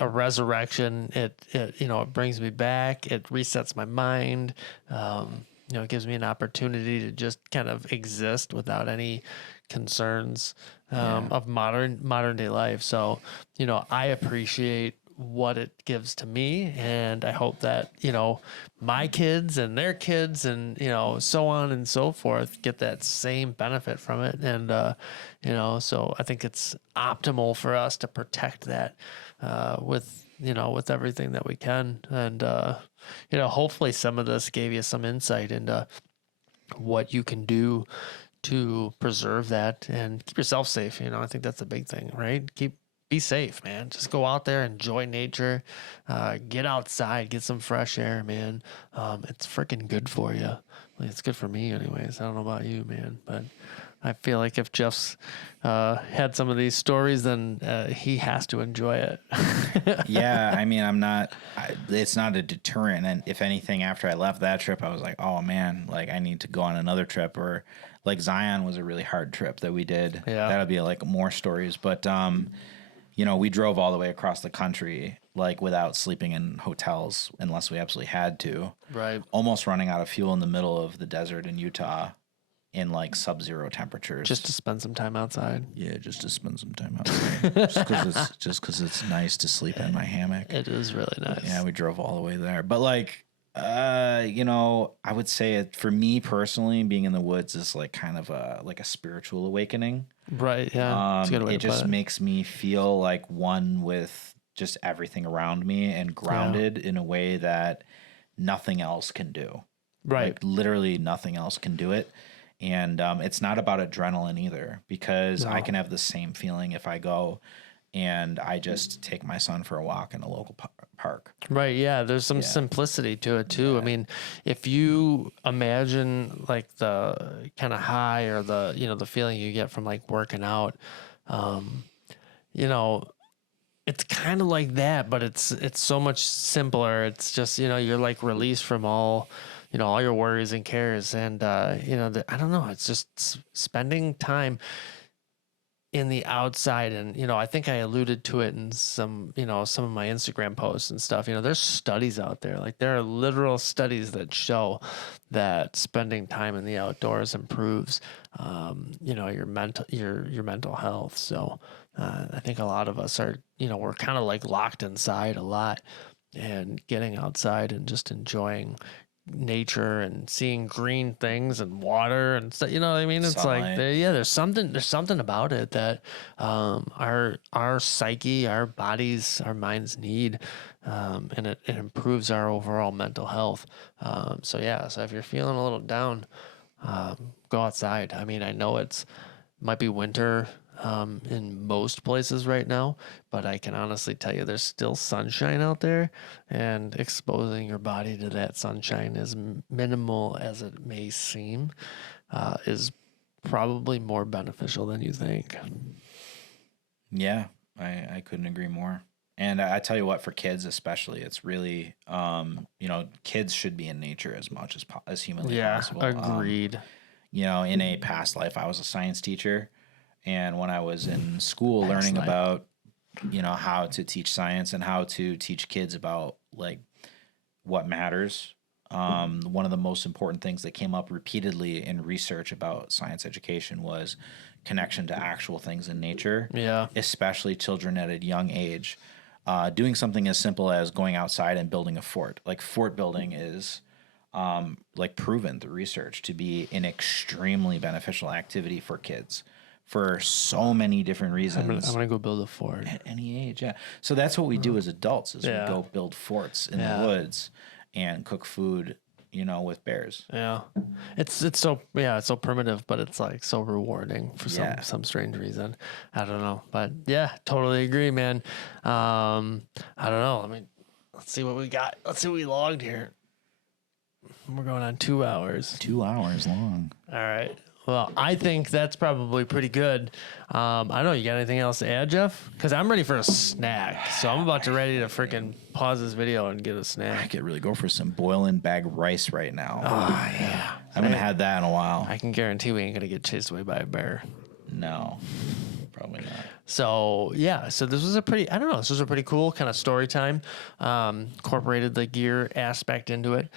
resurrection. It brings me back. It resets my mind. It gives me an opportunity to just kind of exist without any concerns of modern day life. So, I appreciate what it gives to me, and I hope that my kids and their kids and so on and so forth get that same benefit from it. And so I think it's optimal for us to protect that with everything that we can. And hopefully some of this gave you some insight into what you can do to preserve that and keep yourself safe. I think that's a big thing, right? Be safe, man. Just go out there, enjoy nature, get outside, get some fresh air, man. It's freaking good for you. It's good for me anyways. I don't know about you, man, but I feel like if Jeff's had some of these stories, then he has to enjoy it. Yeah, I mean, it's not a deterrent. And if anything, after I left that trip, I was like, oh man, like I need to go on another trip. Or like Zion was a really hard trip that we did. Yeah. That'll be like more stories. But we drove all the way across the country, like without sleeping in hotels unless we absolutely had to. Right. Almost running out of fuel in the middle of the desert in Utah in like sub-zero temperatures. Just to spend some time outside. Yeah, just to spend some time outside. just because it's nice to sleep in my hammock. It is really nice. Yeah, we drove all the way there. But like, I would say it for me personally, being in the woods is like kind of a spiritual awakening. Right. Yeah. That's a good way It to put just it. makes me feel like one with just everything around me and grounded in a way that nothing else can do. Right. Like literally nothing else can do it. And it's not about adrenaline either, because I can have the same feeling if I go and I just take my son for a walk in a local park. Right. Yeah. There's some simplicity to it too. Yeah. I mean, if you imagine like the kind of high or the feeling you get from like working out, it's kind of like that, but it's so much simpler. It's just, you're like released from all your worries and cares. And, I don't know, it's just spending time in the outside. And, I think I alluded to it in some of my Instagram posts and stuff. There's studies out there, like there are literal studies that show that spending time in the outdoors improves, your mental health. So, I think a lot of us are, we're kind of like locked inside a lot, and getting outside and just enjoying nature and seeing green things and water and stuff. You know what I mean? It's Sunlight. like, there's something about it that our psyche, our bodies, our minds need, and it improves our overall mental health. So if you're feeling a little down, go outside. I mean, I know might be winter in most places right now, but I can honestly tell you there's still sunshine out there, and exposing your body to that sunshine, as minimal as it may seem, is probably more beneficial than you think. Yeah. I couldn't agree more. And I tell you what, for kids especially, it's really, kids should be in nature as much as humanly possible. Agreed. In a past life, I was a science teacher, and when I was in school learning about, how to teach science and how to teach kids about like what matters. One of the most important things that came up repeatedly in research about science education was connection to actual things in nature. Yeah. Especially children at a young age. Doing something as simple as going outside and building a fort. Like fort building is proven through research to be an extremely beneficial activity for kids for so many different reasons. I'm gonna go build a fort at any age. Yeah. So that's what we do as adults is we go build forts in the woods and cook food, with bears. Yeah. It's so primitive, but it's like so rewarding for some strange reason. I don't know. But yeah, totally agree, man. I don't know. Let's see what we got. Let's see what we logged here. We're going on 2 hours. 2 hours long. All right. Well, I think that's probably pretty good. I don't know. You got anything else to add, Jeff? Because I'm ready for a snack. So I'm about to ready to freaking pause this video and get a snack. I could really go for some boiling bag rice right now. Oh, yeah. I haven't had that in a while. I can guarantee we ain't going to get chased away by a bear. No, probably not. So, yeah. So this was a pretty cool kind of story time. Incorporated the gear aspect into it.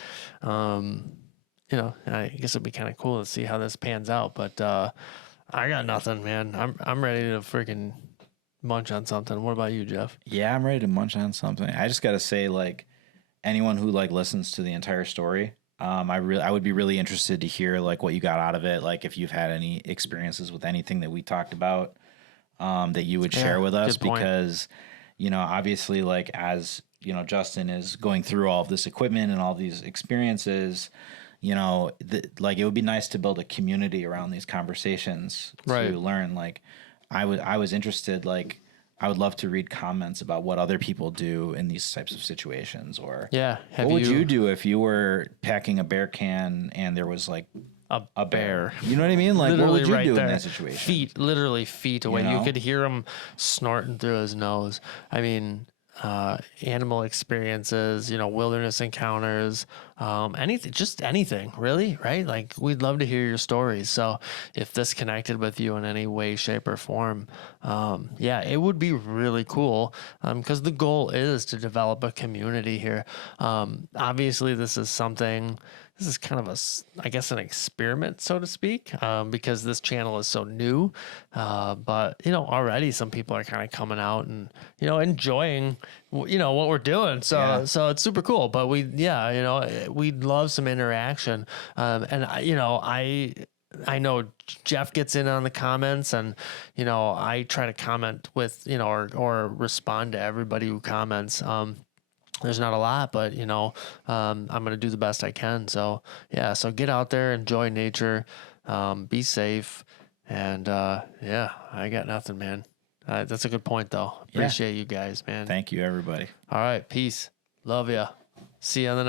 I guess it'd be kind of cool to see how this pans out, but I got nothing, man. I'm ready to freaking munch on something. What about you, Jeff? Yeah, I'm ready to munch on something. I just got to say, like, anyone who listens to the entire story, I would be really interested to hear like what you got out of it. Like if you've had any experiences with anything that we talked about, that you would share with us, because, obviously like as, Justin is going through all of this equipment and all these experiences, it would be nice to build a community around these conversations to learn. Like I was interested, like I would love to read comments about what other people do in these types of situations, or what would you do if you were packing a bear can and there was like a bear? You know what I mean? Like what would you do in that situation? Literally feet away. You could hear him snorting through his nose. I mean, animal experiences, wilderness encounters, anything really, right? Like we'd love to hear your stories. So if this connected with you in any way, shape or form, it would be really cool. Because the goal is to develop a community here. Obviously this is kind of an experiment, so to speak, because this channel is so new. But, already some people are kind of coming out and, enjoying, what we're doing. So it's super cool. But we'd love some interaction. And I know Jeff gets in on the comments, and, I try to comment with, or respond to everybody who comments. There's not a lot, but I'm going to do the best I can. So so get out there, enjoy nature, be safe. And I got nothing, man. That's a good point though. Appreciate you guys, man. Thank you, everybody. All right. Peace. Love ya. See you on the